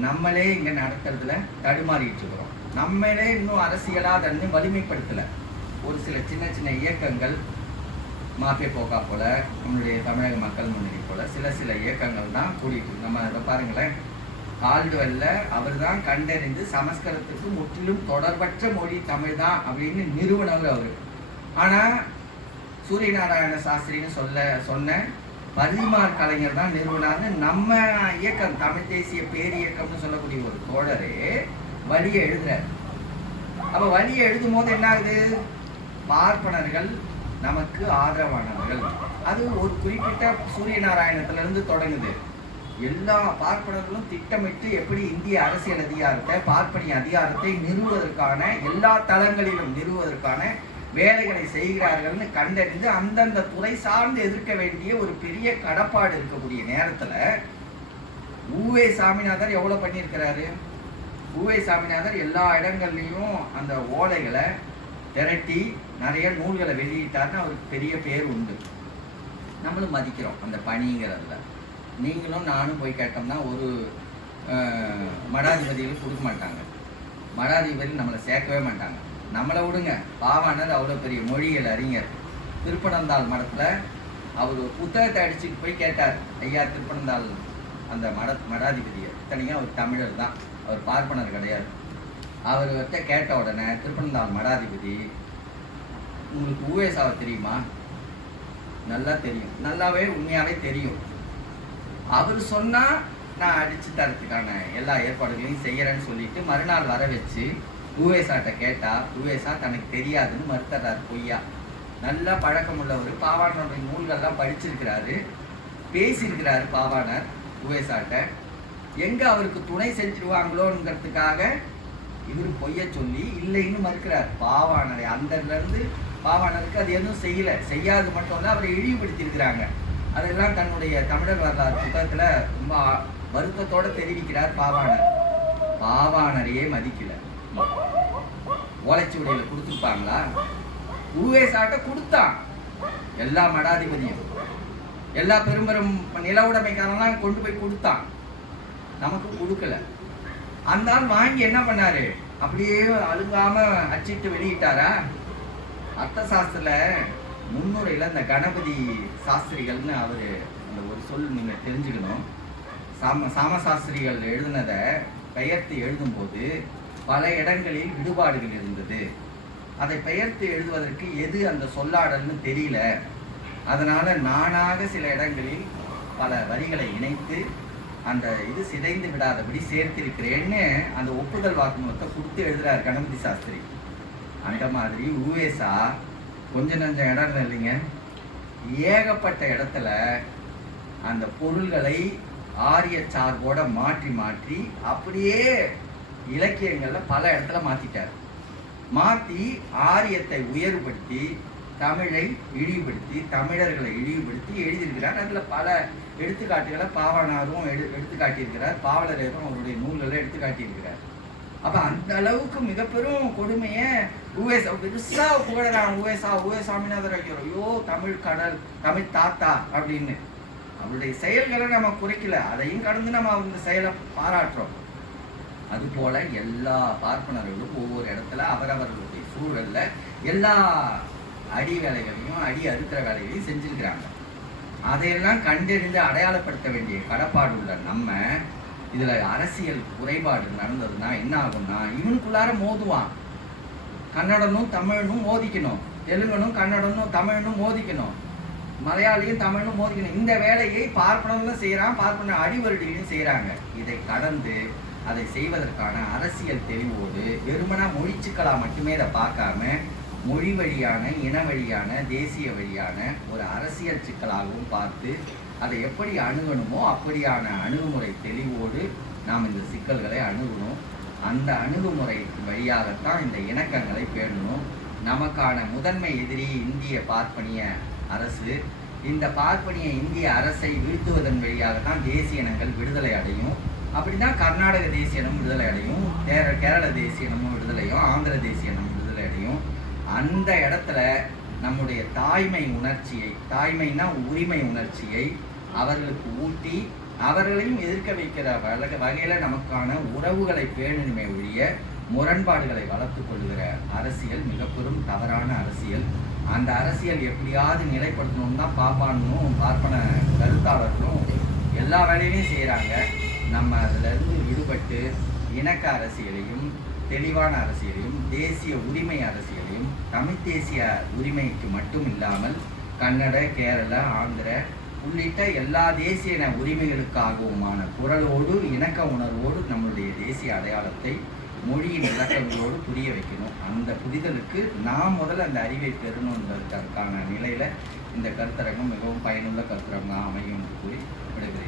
நம்மளே இங்கே நடத்துறதுல தடுமாறிட்டு இருக்கிறோம். நம்மளே இன்னும் அரசியலாக அதை இன்னும் வலிமைப்படுத்தலை. ஒரு சில சின்ன சின்ன இயக்கங்கள், மாஃபே போக்கா போல, நம்மளுடைய தமிழக மக்கள் முன்னணி போல சில இயக்கங்கள் தான் கூடிட்டு. நம்ம அதை பாருங்களேன், கால்டுவெல்ல அவர் தான் கண்டறிந்து சமஸ்கிருதத்துக்கு முற்றிலும் தொடர்பற்ற மொழி தமிழ் தான் அப்படின்னு நிறுவனவர் அவர். ஆனால் சூரியநாராயண சாஸ்திரின்னு சொன்ன பரிதிமார் கலைஞர் தான் நிறுவனார்னு நம்ம இயக்கம் தமிழ் தேசிய பேரியக்கம்னு சொல்லக்கூடிய ஒரு தோழரே வழியை எழுதுறார். அப்ப வழியை எழுதும் போது என்ன ஆகுது? பார்ப்பனர்கள் நமக்கு ஆதரவானவர்கள். அது ஒரு குறிப்பிட்ட சூரிய நாராயணத்துல இருந்து தொடங்குது. எல்லா பார்ப்பனர்களும் திட்டமிட்டு எப்படி இந்திய அரசியல் அதிகாரத்தை, பார்ப்பனிய அதிகாரத்தை நிறுவுவதற்கான எல்லா தளங்களிலும் நிறுவுவதற்கான வேலைகளை செய்கிறார்கள்னு கண்டறிந்து அந்தந்த துறை சார்ந்து எதிர்க்க வேண்டிய ஒரு பெரிய கடப்பாடு இருக்கக்கூடிய நேரத்துல ஊவே சாமிநாதர் எவ்வளவு பண்ணியிருக்கிறாரு? ஊவே சாமிநாதர் எல்லா இடங்கள்லையும் அந்த ஓலைகளை திரட்டி நிறைய நூல்களை வெளியிட்டாருன்னு அவருக்கு பெரிய பேர் உண்டு. நம்மளும் மதிக்கிறோம் அந்த பணிங்கிறதுல. நீங்களும் நானும் போய் கேட்டோம்னா ஒரு மடாதிபதிகளும் கொடுக்க மாட்டாங்க. மடாதிபதி நம்மளை சேர்க்கவே மாட்டாங்க. நம்மளை விடுங்க, பாவாணர் அவ்வளோ பெரிய மொழியியல் அறிஞர். திருப்பனந்தாள் மடத்தில் அவர் புத்தகத்தை அடிச்சுட்டு போய் கேட்டார், ஐயா திருப்பனந்தாள் அந்த மடாதிபதியை. இத்தனைக்கும் அவர் தமிழர் தான், அவர் பார்ப்பனர் கிடையாது. அவர்கிட்ட கேட்ட உடனே திருப்பனந்தாள் மடாதிபதி, உங்களுக்கு ஊவேசாவை தெரியுமா? நல்லா தெரியும், நல்லாவே உண்மையாகவே தெரியும். அவர் சொன்னால் நான் அடித்து தரத்துக்கான எல்லா ஏற்பாடுகளையும் செய்கிறேன்னு சொல்லிட்டு மறுநாள் வர வச்சு ஊவேசாட்ட கேட்டால் ஊவேசா தனக்கு தெரியாதுன்னு மறுத்தறார் பொய்யா. நல்லா பழக்கம் உள்ளவர், பாவாணருடைய நூல்கள்லாம் படிச்சிருக்கிறாரு, பேசியிருக்கிறாரு பாவாணர் ஊவேசாட்ட. எங்கே அவருக்கு துணை செஞ்சிருவாங்களோங்கிறதுக்காக இவர் பொய்ய சொல்லி இல்லைன்னு மறுக்கிறார் பாவாணரை. அந்தலேருந்து பாவாணருக்கு அது எதுவும் செய்யாது மட்டும் இல்லை, அவரை இழிவுபடுத்தியிருக்கிறாங்க. அதெல்லாம் தன்னுடைய தமிழர் வரலாறு புத்தகத்தில் ரொம்ப வருத்தத்தோடு தெரிவிக்கிறார் பாவாணர். பாவாணரையே மதிக்கல. ஓலைச்சுவடியில கொடுத்துருப்பாங்களா? ஊவேசாட்ட கொடுத்தான். எல்லா மடாதிபதியும் எல்லா பெரும்பெரும் நில உடைமைக்காரெல்லாம் கொண்டு போய் கொடுத்தான். நமக்கு கொடுக்கல. அந்த ஆள் வாங்கி என்ன பண்ணாரு? அப்படியே அழுங்காம அச்சிட்டு வெளியிட்டாரா? அர்த்த சாஸ்திரத்துல முன்னுரையில இந்த கணபதி சாஸ்திரிகள்னு அவரு அந்த ஒரு சொல் நீங்க தெரிஞ்சுக்கணும். சாமசாஸ்திரிகள் எழுதுனதை பெயர்த்து எழுதும்போது பல இடங்களில் விடுபாடுகள் இருந்தது. அதை பெயர்த்து எழுதுவதற்கு எது அந்த சொல்லாடல்னு தெரியல. அதனால நானாக சில இடங்களில் பல வரிகளை இணைத்து அந்த இது சிதைந்து விடாதபடி சேர்த்திருக்கிறேன்னு அந்த ஒப்புதல் வாக்குமூலத்தை கொடுத்து எழுதுறாரு கணபதி சாஸ்திரி. அந்த மாதிரி ஊவேசா கொஞ்ச நஞ்ச இடம் இல்லைங்க, ஏகப்பட்ட இடத்துல அந்த பொருள்களை ஆரிய சார்போட மாற்றி மாற்றி அப்படியே இலக்கியங்கள்ல பல இடத்துல மாத்திட்டார். மாற்றி ஆரியத்தை உயர்வுபடுத்தி தமிழை இழிவுபடுத்தி தமிழர்களை இழிவுபடுத்தி எழுதியிருக்கிறார். அதில் பல எடுத்துக்காட்டுகளை பாவாணரும் எடுத்துக்காட்டியிருக்கிறார், பாவலரேரும் அவருடைய நூல்களை எடுத்துக்காட்டியிருக்கிறார். அப்போ அந்த அளவுக்கு மிக பெரும் கொடுமையை ஊவேசா பெருசா புகழறான். ஊவே சாமிநாதர் ஐயோ தமிழ் கடல், தமிழ் தாத்தா அப்படின்னு. அவருடைய செயல்களை நம்ம குறைக்கல, அதையும் கடந்து நம்ம அவங்க செயலை பாராட்டுறோம். அதுபோல எல்லா பார்ப்பனர்களும் ஒவ்வொரு இடத்துல அவரவர்களுடைய சூழல்ல எல்லா அடி வேலைகளையும் அடி அறுக்கிற வேலைகளையும் செஞ்சிருக்கிறாங்க. அதையெல்லாம் கண்டறிந்து அடையாளப்படுத்த வேண்டிய கடப்பாடு உள்ள நம்ம இதுல அரசியல் குறைபாடு நடந்ததுன்னா என்ன ஆகும்னா, இவனுக்குள்ளார மோதுவான். கன்னடனும் தமிழனும் மோதிக்கணும், தெலுங்கனும் கன்னடனும் தமிழனும் மோதிக்கணும், மலையாளியும் தமிழும் மோதிக்கணும். இந்த வேலையை பார்ப்பனர்களும் செய்யறான், பார்ப்பன அடிவருடிகளும் செய்யறாங்க. இதை கடந்து அதை செய்வதற்கான அரசியல் தெளிவோடு வெறுமனா மொழிச்சுக்களா மட்டுமே இதை பார்க்காம மொழி வழியான, இன வழியான, தேசிய வழியான ஒரு அரசியல் சிக்கலாகவும் பார்த்து அதை எப்படி அணுகணுமோ அப்படியான அணுகுமுறை தெளிவோடு நாம் இந்த சிக்கல்களை அணுகணும். அந்த அணுகுமுறை வழியாகத்தான் இந்த இணக்கங்களை பேணணும். நமக்கான முதன்மை எதிரி இந்திய பார்ப்பனிய அரசு. இந்த பார்ப்பனிய இந்திய அரசை வீழ்த்துவதன் வழியாகத்தான் தேசிய இனங்கள் விடுதலை அடையும். அப்படிதான் கர்நாடக தேசிய இனம் விடுதலை அடையும், கேரள தேசிய இனமும் விடுதலையும், ஆந்திர தேசிய இனமும் விடுதலை அடையும். அந்த இடத்துல நம்முடைய தாய்மை உணர்ச்சியை, தாய்மைனா உரிமை உணர்ச்சியை அவர்களுக்கு ஊட்டி அவர்களையும் எதிர்க்க வைக்கிற வகையில நமக்கான உறவுகளை பேணணுமே ஒழிய முரண்பாடுகளை வளர்த்து கொள்கிற அரசியல் மிக பெரும் தவறான அரசியல். அந்த அரசியல் எப்படியாவது நிலைப்படுத்தணும்னு தான் பார்ப்பன கருத்தாளர்களும் எல்லா வேலையிலையும் செய்கிறாங்க. நம்ம அதிலிருந்து விடுபட்டு இணக்க அரசியலையும் தெளிவான அரசியலையும் தேசிய உரிமை அரசியலையும் தமிழ் தேசிய உரிமைக்கு மட்டும் இல்லாமல் கன்னட, கேரள, ஆந்திர, உள்ளிட்ட எல்லா தேசிய உரிமைகளுக்காகவுமான குரலோடு இணக்க உணர்வோடு நம்மளுடைய தேசிய அடையாளத்தை மொழியின் இலக்கங்களோடு புரிய வைக்கணும். அந்த புரிதலுக்கு நாம் முதல்ல அந்த அறிவை பெறணுன்றதுக்கான நிலையில் இந்த கருத்தரங்கம் மிகவும் பயனுள்ள கருத்தரங்கம் அமையும் என்று கூறி விடுகிறேன்.